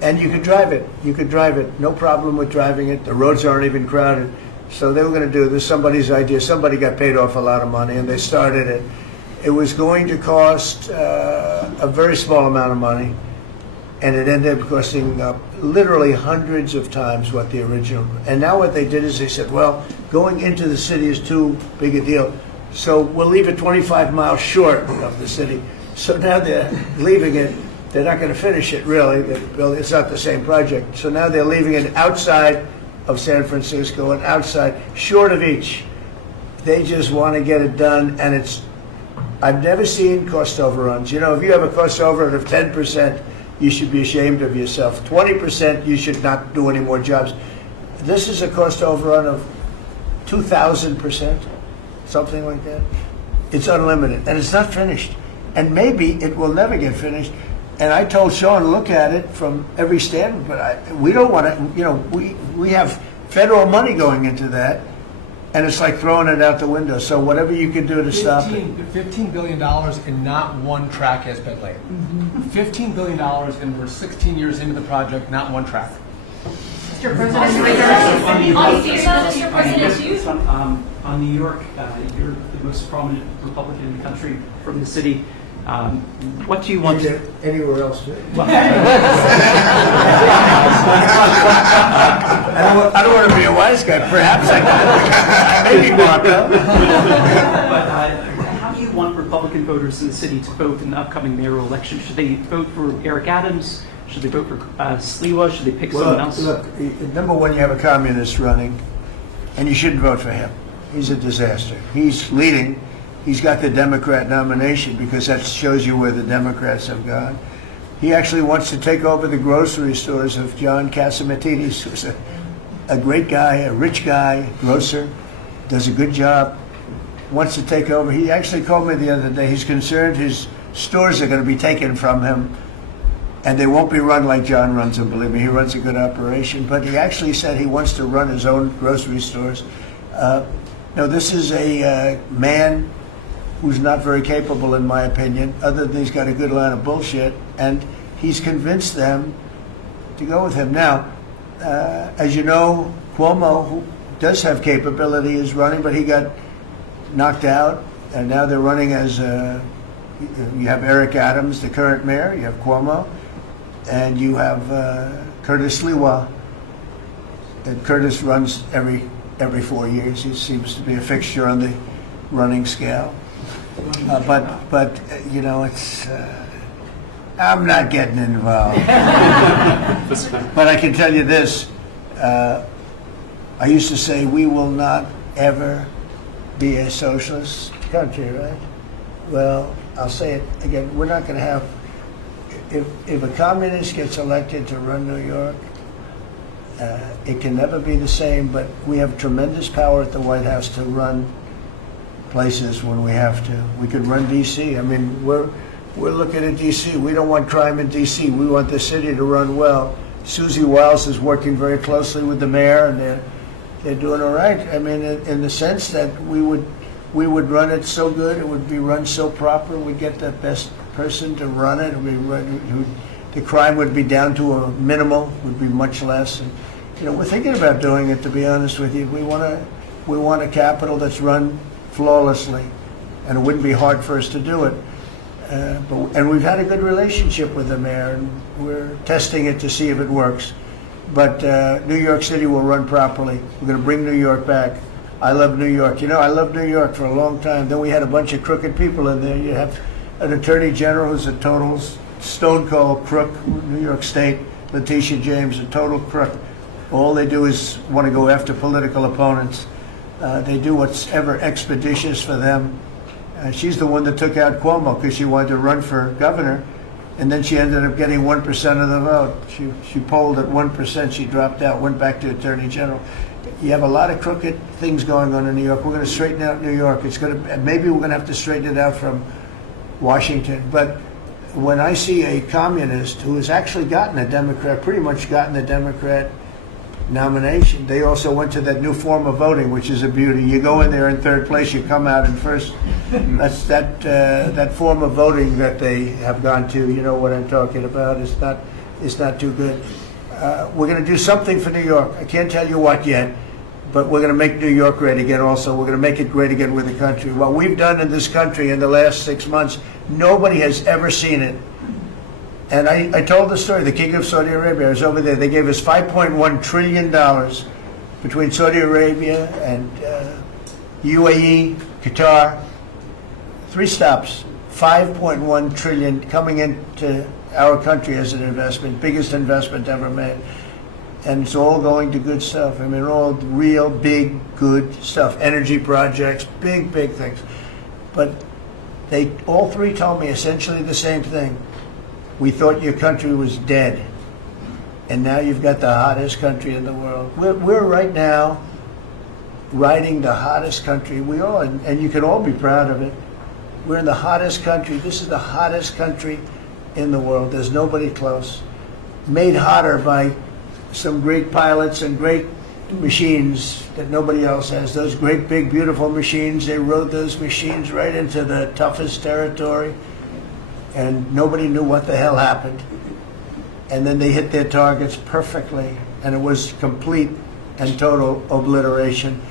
And you could drive it. You could drive it. No problem with driving it. The roads aren't even crowded. So they were going to do this. Somebody's idea. Somebody got paid off a lot of money and they started it. It was going to cost a very small amount of money. And it ended up costing literally hundreds of times what the original. And now what they did is they said, well, going into the city is too big a deal. So we'll leave it 25 miles short of the city. So now they're leaving it. They're not going to finish it, really. It's not the same project. So now they're leaving it outside of San Francisco and outside, short of each. They just want to get it done. And I've never seen cost overruns. You know, if you have a cost overrun of 10%, you should be ashamed of yourself. 20%, you should not do any more jobs. This is a cost overrun of 2,000%, something like that. It's unlimited, and it's not finished. And maybe it will never get finished. And I told Sean, look at it from every standpoint, but we don't want to, you know, we have federal money going into that, and it's like throwing it out the window. So whatever you can do to stop it. $15 billion and not one track has been laid. $15 billion and we're 16 years into the project, not one track. Mr. President, on New York, you're the most prominent Republican in the country from the city. What do you want to... Anywhere else? I don't want to be a wise guy. Perhaps I could. Maybe Marco. But how do you want Republican voters in the city to vote in the upcoming mayoral election? Should they vote for Eric Adams? Should they vote for Sliwa? Should they pick someone else? Look, number one, you have a communist running, and you shouldn't vote for him. He's a disaster. He's leading. He's got the Democrat nomination because that shows you where the Democrats have gone. He actually wants to take over the grocery stores of John Catsimatidis, who's a great guy, a rich guy, grocer, does a good job, wants to take over. He actually called me the other day. He's concerned his stores are going to be taken from him, and they won't be run like John runs them. Believe me, he runs a good operation. But he actually said he wants to run his own grocery stores. No, this is a man who's not very capable, in my opinion, other than he's got a good line of bullshit, and he's convinced them to go with him. Now, as you know, Cuomo, who does have capability, is running, but he got knocked out, and now they're running as, you have Eric Adams, the current mayor, you have Cuomo, and you have Curtis Sliwa. And Curtis runs every 4 years. He seems to be a fixture on the running scale. But you know, it's I'm not getting involved. But I can tell you this: I used to say we will not ever be a socialist country, right? Well, I'll say it again: we're not going to have. If a communist gets elected to run New York, it can never be the same. But we have tremendous power at the White House to run places when we have to. We could run D.C. I mean, we're looking at D.C. We don't want crime in D.C. We want the city to run well. Susie Wiles is working very closely with the mayor, and they're doing all right. I mean, in the sense that we would run it so good, it would be run so proper. We'd get the best person to run it. The crime would be down to a minimal, would be much less. And you know, we're thinking about doing it. To be honest with you, we want a capital that's run flawlessly, and it wouldn't be hard for us to do it. And we've had a good relationship with the mayor, and we're testing it to see if it works. But New York City will run properly. We're going to bring New York back. I love New York. You know, I loved New York for a long time. Then we had a bunch of crooked people in there. You have an attorney general who's a total stone cold crook, New York State, Letitia James, a total crook. All they do is want to go after political opponents. They do what's ever expeditious for them. She's the one that took out Cuomo because she wanted to run for governor, and then she ended up getting 1% of the vote. She polled at 1%. She dropped out, went back to attorney general. You have a lot of crooked things going on in New York. We're going to straighten out New York. Maybe we're going to have to straighten it out from Washington. But when I see a communist who has actually gotten a Democrat, pretty much gotten a Democrat nomination, they also went to that new form of voting, which is a beauty. You go in there in third place, you come out in first. That's that form of voting that they have gone to. You know what I'm talking about. It's not too good. We're going to do something for New York. I can't tell you what yet, but we're going to make New York great again also. We're going to make it great again with the country. What we've done in this country in the last 6 months, nobody has ever seen it. And I told the story, the King of Saudi Arabia, I was over there. They gave us $5.1 trillion between Saudi Arabia and UAE, Qatar. 3 stops, $5.1 trillion coming into our country as an investment, biggest investment ever made. And it's all going to good stuff. I mean, all real big, good stuff. Energy projects, big, big things. But they all 3 told me essentially the same thing. We thought your country was dead. And now you've got the hottest country in the world. We're right now riding the hottest country. We all, and you can all be proud of it. We're in the hottest country. This is the hottest country in the world. There's nobody close. Made hotter by some great pilots and great machines that nobody else has. Those great, big, beautiful machines, they rode those machines right into the toughest territory, and nobody knew what the hell happened. And then they hit their targets perfectly, and it was complete and total obliteration.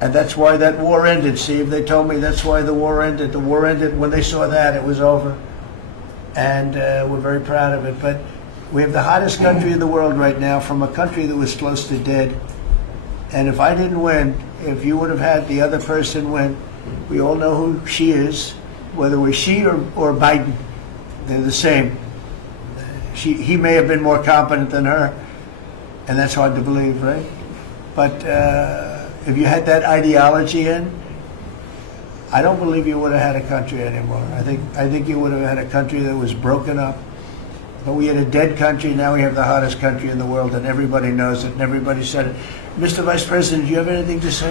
And that's why that war ended, Steve. They told me that's why the war ended. The war ended when they saw that, it was over. And we're very proud of it. But we have the hottest country in the world right now, from a country that was close to dead. And if I didn't win, if you would have had the other person win, we all know who she is, whether it was she or Biden. They're the same. He may have been more competent than her, and that's hard to believe, right? But if you had that ideology in, I don't believe you would have had a country anymore. I think you would have had a country that was broken up. But we had a dead country. Now we have the hottest country in the world, and everybody knows it, and everybody said it. Mr. Vice President, do you have anything to say?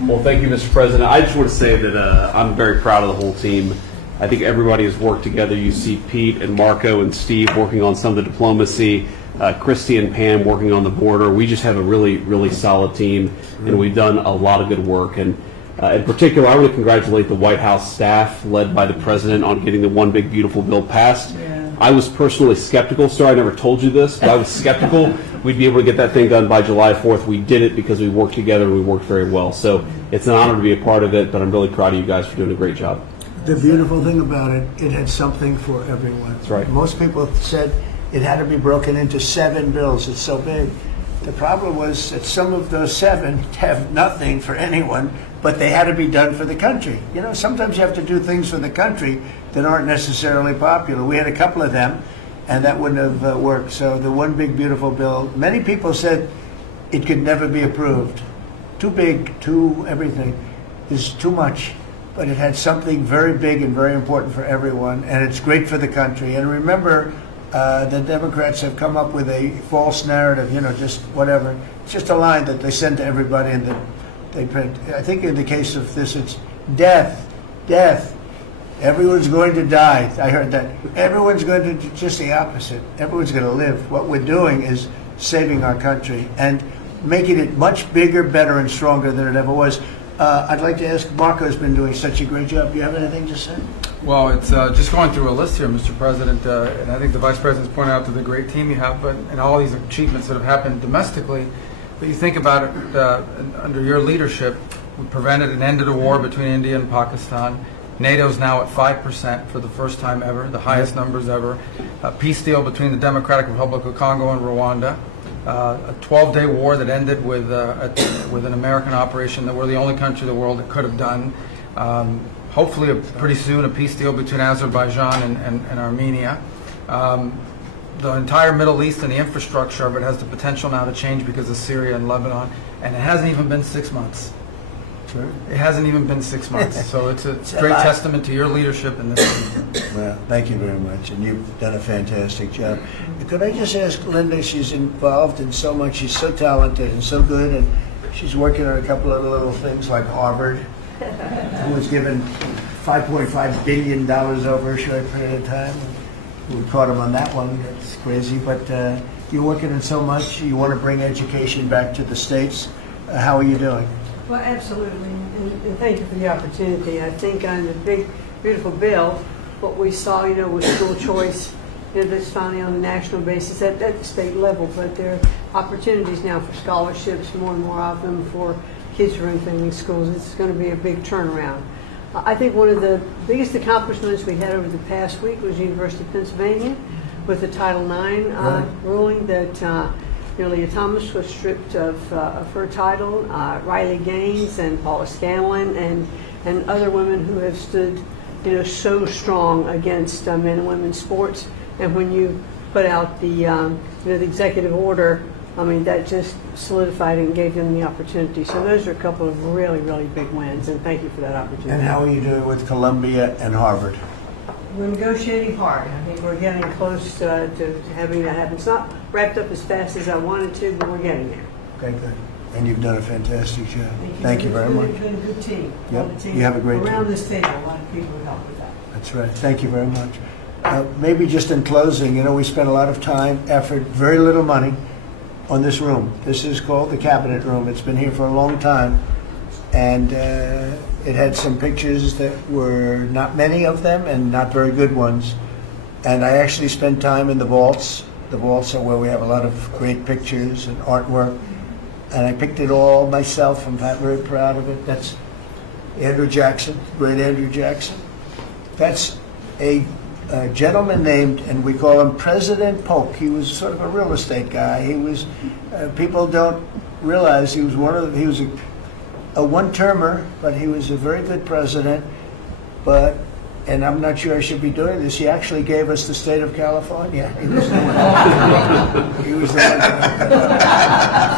Well, thank you, Mr. President. I just want to say that I'm very proud of the whole team. I think everybody has worked together. You see Pete and Marco and Steve working on some of the diplomacy, Christy and Pam working on the border. We just have a really, really solid team, and we've done a lot of good work. And in particular, I want to congratulate the White House staff led by the President on getting the One Big Beautiful Bill passed. I was personally skeptical, sir. I never told you this, but I was skeptical we'd be able to get that thing done by July 4th. We did it because we worked together and we worked very well. So it's an honor to be a part of it, but I'm really proud of you guys for doing a great job. The beautiful thing about it, it had something for everyone. That's right. Most people said it had to be broken into 7 bills. It's so big. The problem was that some of those 7 have nothing for anyone, but they had to be done for the country. You know, sometimes you have to do things for the country that aren't necessarily popular. We had a couple of them, and that wouldn't have worked. So the One Big Beautiful Bill, many people said it could never be approved. Too big, too everything. Is too much. But it had something very big and very important for everyone, and it's great for the country. And remember, the Democrats have come up with a false narrative, you know, just whatever. It's just a line that they send to everybody and that they print. I think in the case of this, it's death, death. Everyone's going to die. I heard that. Everyone's going to do just the opposite. Everyone's going to live. What we're doing is saving our country and making it much bigger, better, and stronger than it ever was. I'd like to ask, Marco's been doing such a great job. Do you have anything to say? Well, it's just going through a list here, Mr. President, and I think the Vice President's pointed out to the great team you have, but and all these achievements that have happened domestically. But you think about it, under your leadership, we prevented and ended a war between India and Pakistan. NATO's now at 5% for the first time ever, the highest numbers ever. A peace deal between the Democratic Republic of Congo and Rwanda. A 12-day war that ended with an American operation that we're the only country in the world that could have done. Hopefully, pretty soon, a peace deal between Azerbaijan and Armenia. The entire Middle East and the infrastructure of it has the potential now to change because of Syria and Lebanon, and it hasn't even been 6 months. Sure. It hasn't even been 6 months, so it's a great testament to your leadership in this. Well, thank you very much, and you've done a fantastic job. Could I just ask Linda, she's involved in so much, she's so talented and so good, and she's working on a couple of little things like Harvard, who was given $5.5 billion over a short period of time. We caught him on that one. That's crazy. But you're working on so much. You want to bring education back to the States. How are you doing? Well, absolutely, and thank you for the opportunity. I think on the big, beautiful bill, what we saw, was school choice, that's finally on a national basis at the state level, but there are opportunities now for scholarships, more and more of them for kids who are in failing schools. It's going to be a big turnaround. I think one of the biggest accomplishments we had over the past week was University of Pennsylvania with the Title IX ruling that Leah Thomas was stripped of her title, Riley Gaines and Paula Scanlon and other women who have stood, so strong against men and women's sports. And when you put out the executive order, that just solidified it and gave them the opportunity. So those are a couple of really, really big wins, and thank you for that opportunity. And how are you doing with Columbia and Harvard? We're negotiating hard. I think we're getting close to having that happen. It's not wrapped up as fast as I wanted to, but we're getting there. Okay, good. And you've done a fantastic job. Thank you very much. It's been a good team. Yep. The team You have a great around team. this table, a lot of people who helped with that. That's right. Thank you very much. Maybe just in closing, we spent a lot of time, effort, very little money on this room. This is called the Cabinet Room. It's been here for a long time. And it had some pictures that were not many of them and not very good ones. And I actually spent time in the vaults. The vaults are where we have a lot of great pictures and artwork. And I picked it all myself. I'm very proud of it. That's Andrew Jackson, great Andrew Jackson. That's a gentleman named, and we call him President Polk. He was sort of a real estate guy. He was, people don't realize he was he was a one-termer, but he was a very good president. But, and I'm not sure I should be doing this, he actually gave us the state of California. He was the one. He was the one.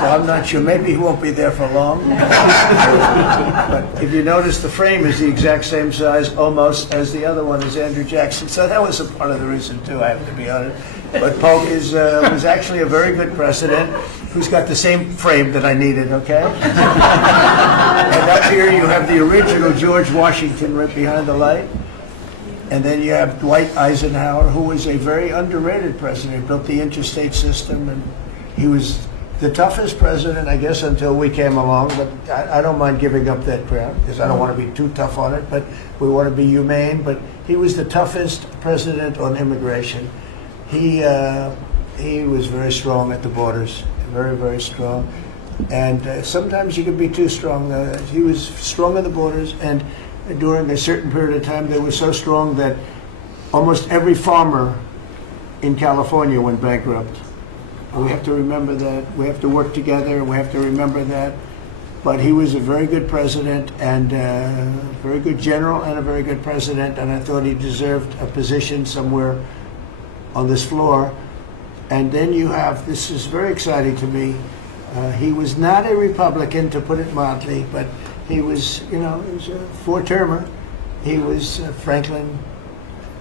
So I'm not sure. Maybe he won't be there for long. But if you notice, the frame is the exact same size, almost, as the other one is Andrew Jackson. So that was a part of the reason, too, I have to be honest. But Polk was actually a very good president who's got the same frame that I needed, okay? And up here you have the original George Washington right behind the light. And then you have Dwight Eisenhower, who was a very underrated president. He built the interstate system, and he was the toughest president, I guess, until we came along. But I don't mind giving up that crown, because I don't want to be too tough on it, but we want to be humane. But he was the toughest president on immigration. He was very strong at the borders, very, very strong. And sometimes you can be too strong. He was strong at the borders, and during a certain period of time, they were so strong that almost every farmer in California went bankrupt. We have to remember that. We have to work together. We have to remember that. But he was a very good president, and a very good general, and a very good president, and I thought he deserved a position somewhere on this floor. And then you have, this is very exciting to me, he was not a Republican, to put it mildly, but he was, he was a four-termer. He was Franklin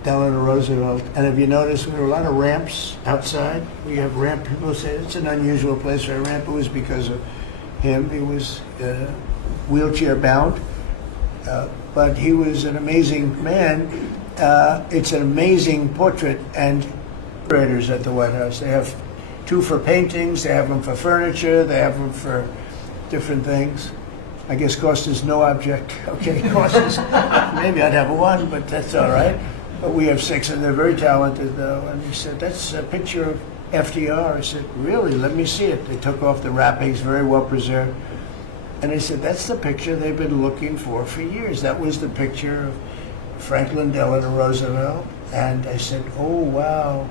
Delano Roosevelt. And if you notice, there were a lot of ramps outside. We have ramp, people say it's an unusual place for a ramp. It was because of him. He was wheelchair-bound, but he was an amazing man. It's an amazing portrait, and curators at the White House. They have two for paintings, they have them for furniture, they have them for different things. I guess cost is no object. Okay, cost is, maybe I'd have one, but that's all right. But we have 6, and they're very talented, though. And he said, that's a picture of FDR. I said, really? Let me see it. They took off the wrappings, very well preserved. And they said, that's the picture they've been looking for years. That was the picture of Franklin Delano Roosevelt. And I said, oh, wow.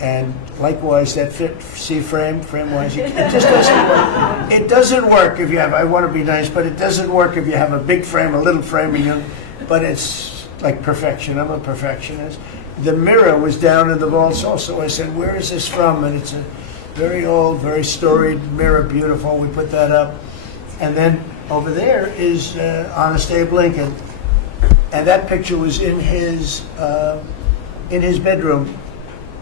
And likewise, that fit, see frame-wise, it just doesn't work. It doesn't work if you have, I want to be nice, but it doesn't work if you have a big frame, a little frame, but it's like perfection. I'm a perfectionist. The mirror was down in the vaults also. I said, where is this from? And it's a very old, very storied mirror, beautiful. We put that up. And then over there is Honest Abe Lincoln. And that picture was in his bedroom.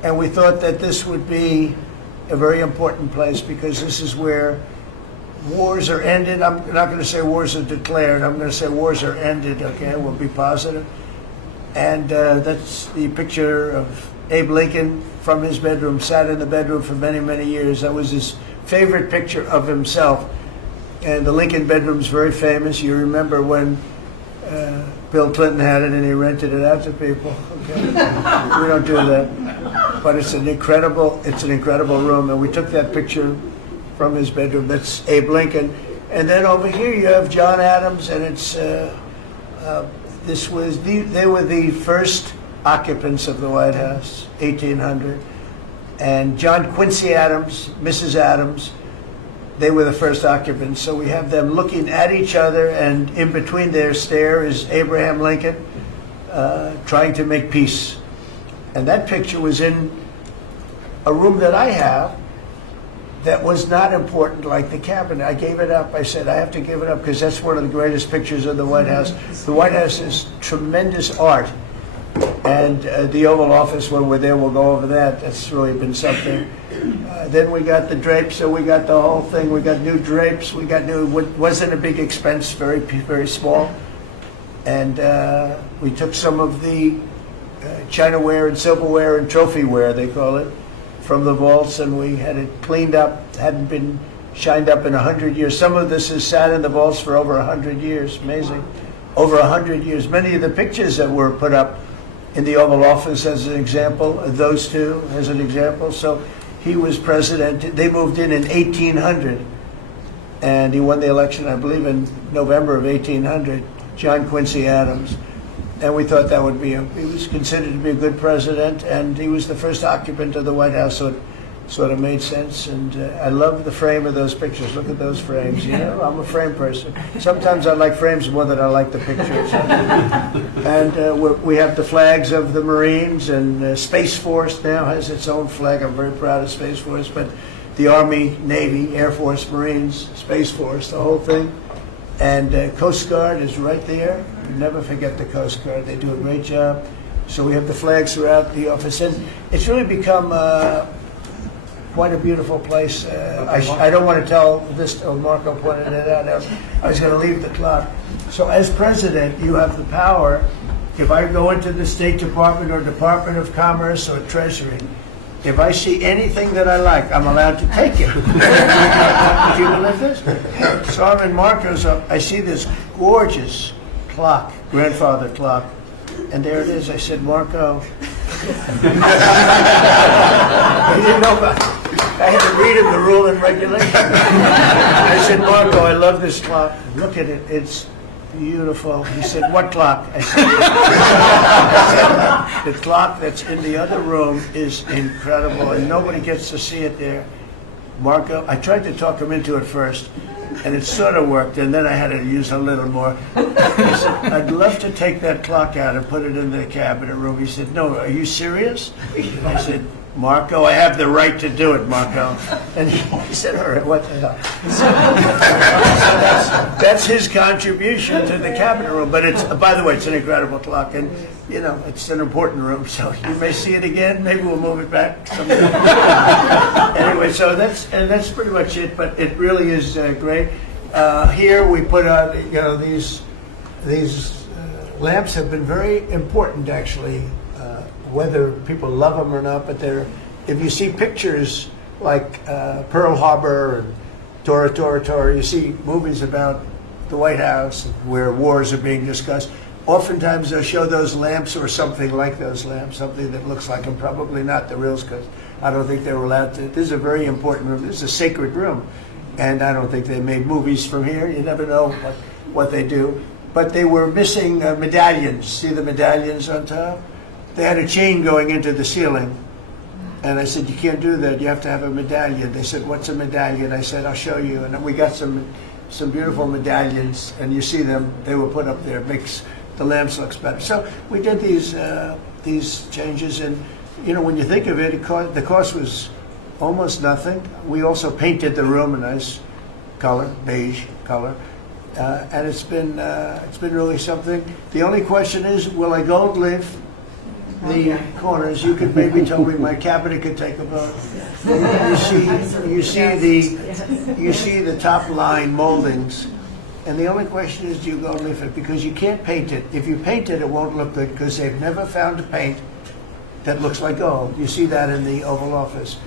And we thought that this would be a very important place, because this is where wars are ended. I'm not going to say wars are declared. I'm going to say wars are ended, okay? We'll be positive. And that's the picture of Abe Lincoln from his bedroom, sat in the bedroom for many, many years. That was his favorite picture of himself. And the Lincoln bedroom's very famous. You remember when Bill Clinton had it and he rented it out to people. Okay? We don't do that. But it's an incredible room. And we took that picture from his bedroom. That's Abe Lincoln. And then over here you have John Adams, and it's they were the first occupants of the White House, 1800. And John Quincy Adams, Mrs. Adams, they were the first occupants. So we have them looking at each other, and in between their stare is Abraham Lincoln trying to make peace. And that picture was in a room that I have that was not important like the cabinet. I gave it up. I said, I have to give it up because that's one of the greatest pictures of the White House. The White House is tremendous art. And the Oval Office, when we're there, we'll go over that. That's really been something. Then we got the drapes, so we got the whole thing. We got new drapes. We got new, wasn't a big expense, very, very small. And we took some of the chinaware and silverware and trophyware, they call it, from the vaults, and we had it cleaned up. Hadn't been shined up in 100 years. Some of this has sat in the vaults for over 100 years. Amazing. Over 100 years. Many of the pictures that were put up in the Oval Office as an example, those two as an example. So he was president. They moved in 1800, and he won the election, I believe, in November of 1800, John Quincy Adams. And we thought that would be, he was considered to be a good president, and he was the first occupant of the White House, so it sort of made sense. And I love the frame of those pictures. Look at those frames, you know, I'm a frame person. Sometimes I like frames more than I like the pictures. And we have the flags of the Marines, and Space Force now has its own flag. I'm very proud of Space Force, but the Army, Navy, Air Force, Marines, Space Force, the whole thing. And Coast Guard is right there. You never forget the Coast Guard. They do a great job. So we have the flags throughout the office. And it's really become quite a beautiful place. I don't want to tell this, Marco pointed it out. I was going to leave the clock. So as president, you have the power. If I go into the State Department or Department of Commerce or Treasury, if I see anything that I like, I'm allowed to take it. Did you believe this? So I'm in Marco's, I see this gorgeous clock, grandfather clock, and there it is. I said, Marco. He didn't know about it. I had to read him the rule and regulation. I said, Marco, I love this clock. Look at it. It's beautiful. He said, what clock? I said, the clock that's in the other room is incredible, and nobody gets to see it there. Marco, I tried to talk him into it first, and it sort of worked, and then I had to use a little more. I said, I'd love to take that clock out and put it in the cabinet room. He said, no, are you serious? I said, Marco, I have the right to do it, Marco. And he said, all right, what the hell? So that's his contribution to the cabinet room. But it's, by the way, it's an incredible clock. And, you know, it's an important room. So you may see it again. Maybe we'll move it back someday. Anyway, so that's pretty much it. But it really is great. Here we put out, you know, these lamps have been very important, actually. Whether people love them or not, but if you see pictures like Pearl Harbor and Tora Tora Tora, you see movies about the White House where wars are being discussed. Oftentimes they'll show those lamps or something like those lamps, something that looks like them, probably not the reals, because I don't think they were allowed to. This is a very important room. This is a sacred room, and I don't think they made movies from here. You never know what they do. But they were missing medallions. See the medallions on top? They had a chain going into the ceiling. And I said, you can't do that. You have to have a medallion. They said, what's a medallion? I said, I'll show you. And then we got some beautiful medallions. And you see them. They were put up there. Makes the lamps look better. So we did these changes. And, you know, when you think of it, the cost was almost nothing. We also painted the room a nice color, beige color. And it's been really something. The only question is, will I gold leaf? the corners, you could maybe tell me my cabinet could take a vote. You see the top line moldings, and the only question is, do you gold leaf it? Because you can't paint it. If you paint it, it won't look good because they've never found a paint that looks like gold. You see that in the Oval Office.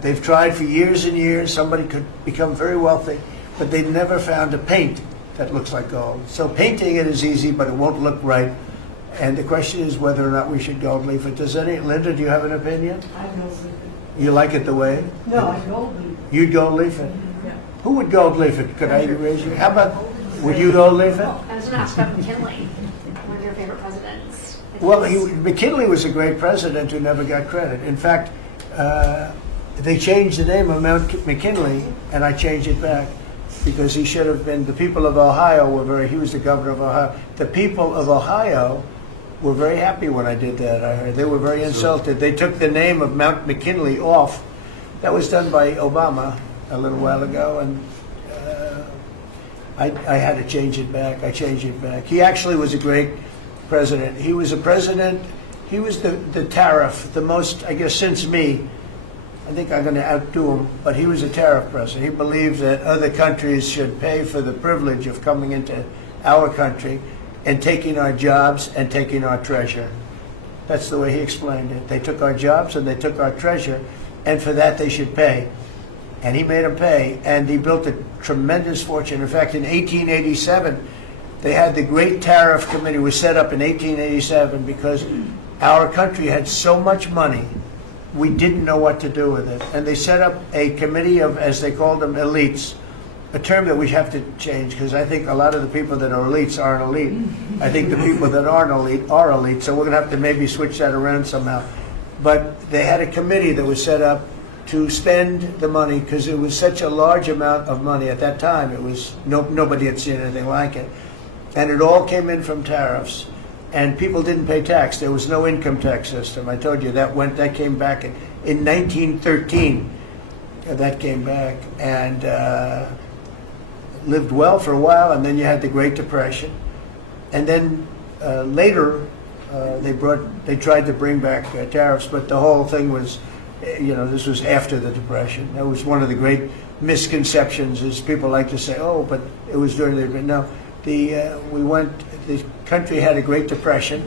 They've tried for years and years. Somebody could become very wealthy, but they've never found a paint that looks like gold. So painting it is easy, but it won't look right. And the question is whether or not we should gold leaf it. Linda, do you have an opinion? I gold leaf it. You like it the way? No, I gold leaf it. You'd gold leaf it? Yeah. Who would gold leaf it? Could I raise you? How about, would you gold leaf it? I was going to ask about McKinley, one of your favorite presidents. Well, McKinley was a great president who never got credit. In fact, they changed the name of Mount McKinley, and I changed it back because he should have been. The people of Ohio were he was the governor of Ohio. The people of Ohio were very happy when I did that. I heard they were very insulted. They took the name of Mount McKinley off. That was done by Obama a little while ago, and I had to change it back. I changed it back. He actually was a great president. He was a president. He was the tariff, the most, I guess, since me. I think I'm going to outdo him, but he was a tariff president. He believed that other countries should pay for the privilege of coming into our country and taking our jobs and taking our treasure. That's the way he explained it. They took our jobs and they took our treasure, and for that they should pay. And he made them pay, and he built a tremendous fortune. In fact, in 1887, they had the Great Tariff Committee was set up in 1887 because our country had so much money, we didn't know what to do with it. And they set up a committee of, as they called them, elites, a term that we have to change because I think a lot of the people that are elites aren't elite. I think the people that aren't elite are elite, so we're going to have to maybe switch that around somehow. But they had a committee that was set up to spend the money because it was such a large amount of money at that time. It was nobody had seen anything like it. And it all came in from tariffs. And people didn't pay tax. There was no income tax system. I told you that came back in 1913. That came back and lived well for a while. And then you had the Great Depression. And then later they tried to bring back tariffs, but the whole thing was, this was after the Depression. That was one of the great misconceptions. Is people like to say, "Oh, but it was during the no." The country had a Great Depression,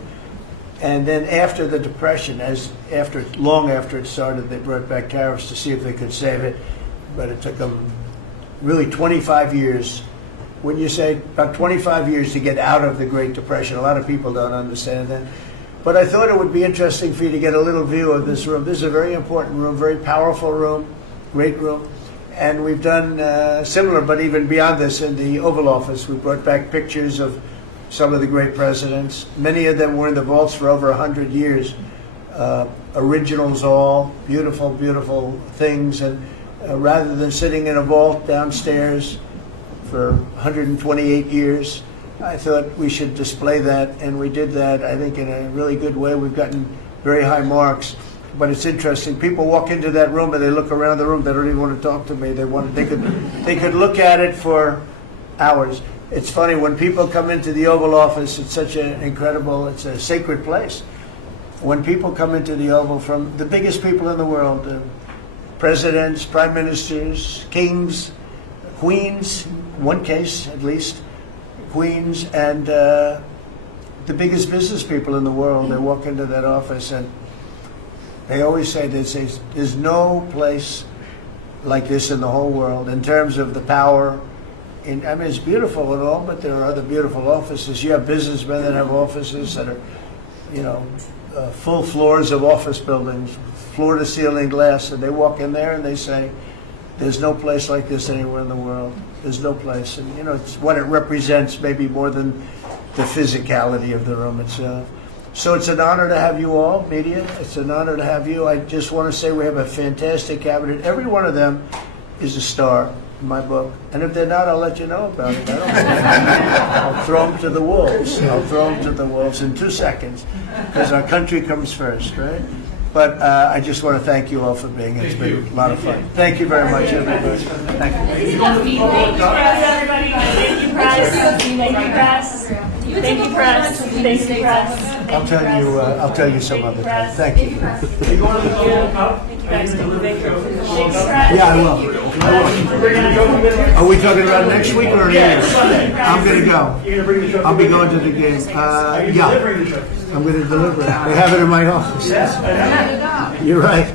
and then after the Depression, long after it started, they brought back tariffs to see if they could save it, but it took them really 25 years. When you say about 25 years to get out of the Great Depression, a lot of people don't understand that. But I thought it would be interesting for you to get a little view of this room. This is a very important room, very powerful room, great room. And we've done similar, but even beyond this, in the Oval Office. We brought back pictures of some of the great presidents. Many of them were in the vaults for over 100 years. Originals all, beautiful, beautiful things. And rather than sitting in a vault downstairs for 128 years, I thought we should display that. And we did that, I think, in a really good way. We've gotten very high marks. But it's interesting. People walk into that room and they look around the room. They don't even want to talk to me. They could look at it for hours. It's funny when people come into the Oval Office. It's such an incredible. It's a sacred place. When people come into the Oval from the biggest people in the world, presidents, prime ministers, kings, queens. One case at least, queens, and the biggest business people in the world. They walk into that office and. They always say, there's no place like this in the whole world in terms of the power. It's beautiful and all, but there are other beautiful offices. You have businessmen that have offices that are, full floors of office buildings, floor-to-ceiling glass, and they walk in there and they say, there's no place like this anywhere in the world. There's no place. And, it's what it represents maybe more than the physicality of the room itself. So it's an honor to have you all, media. It's an honor to have you. I just want to say we have a fantastic cabinet. Every one of them is a star in my book. And if they're not, I'll let you know about it. I don't care. I'll throw them to the wolves. I'll throw them to the wolves in 2 seconds because our country comes first, right? But I just want to thank you all for being here. It's been a lot of fun. Thank you very much, everybody. Thank you. Thank you, everybody. Thank you, press. Thank you, press. Thank you, press. Thank you, press. I'll tell you some other time. Thank you. Thank you, guys. Thank you. Thanks, press. Yeah, I will. Are we talking about next week or next? I'm going to go. I'll be going to the game. Yeah, I'm going to deliver it. They have it in my office. You're right.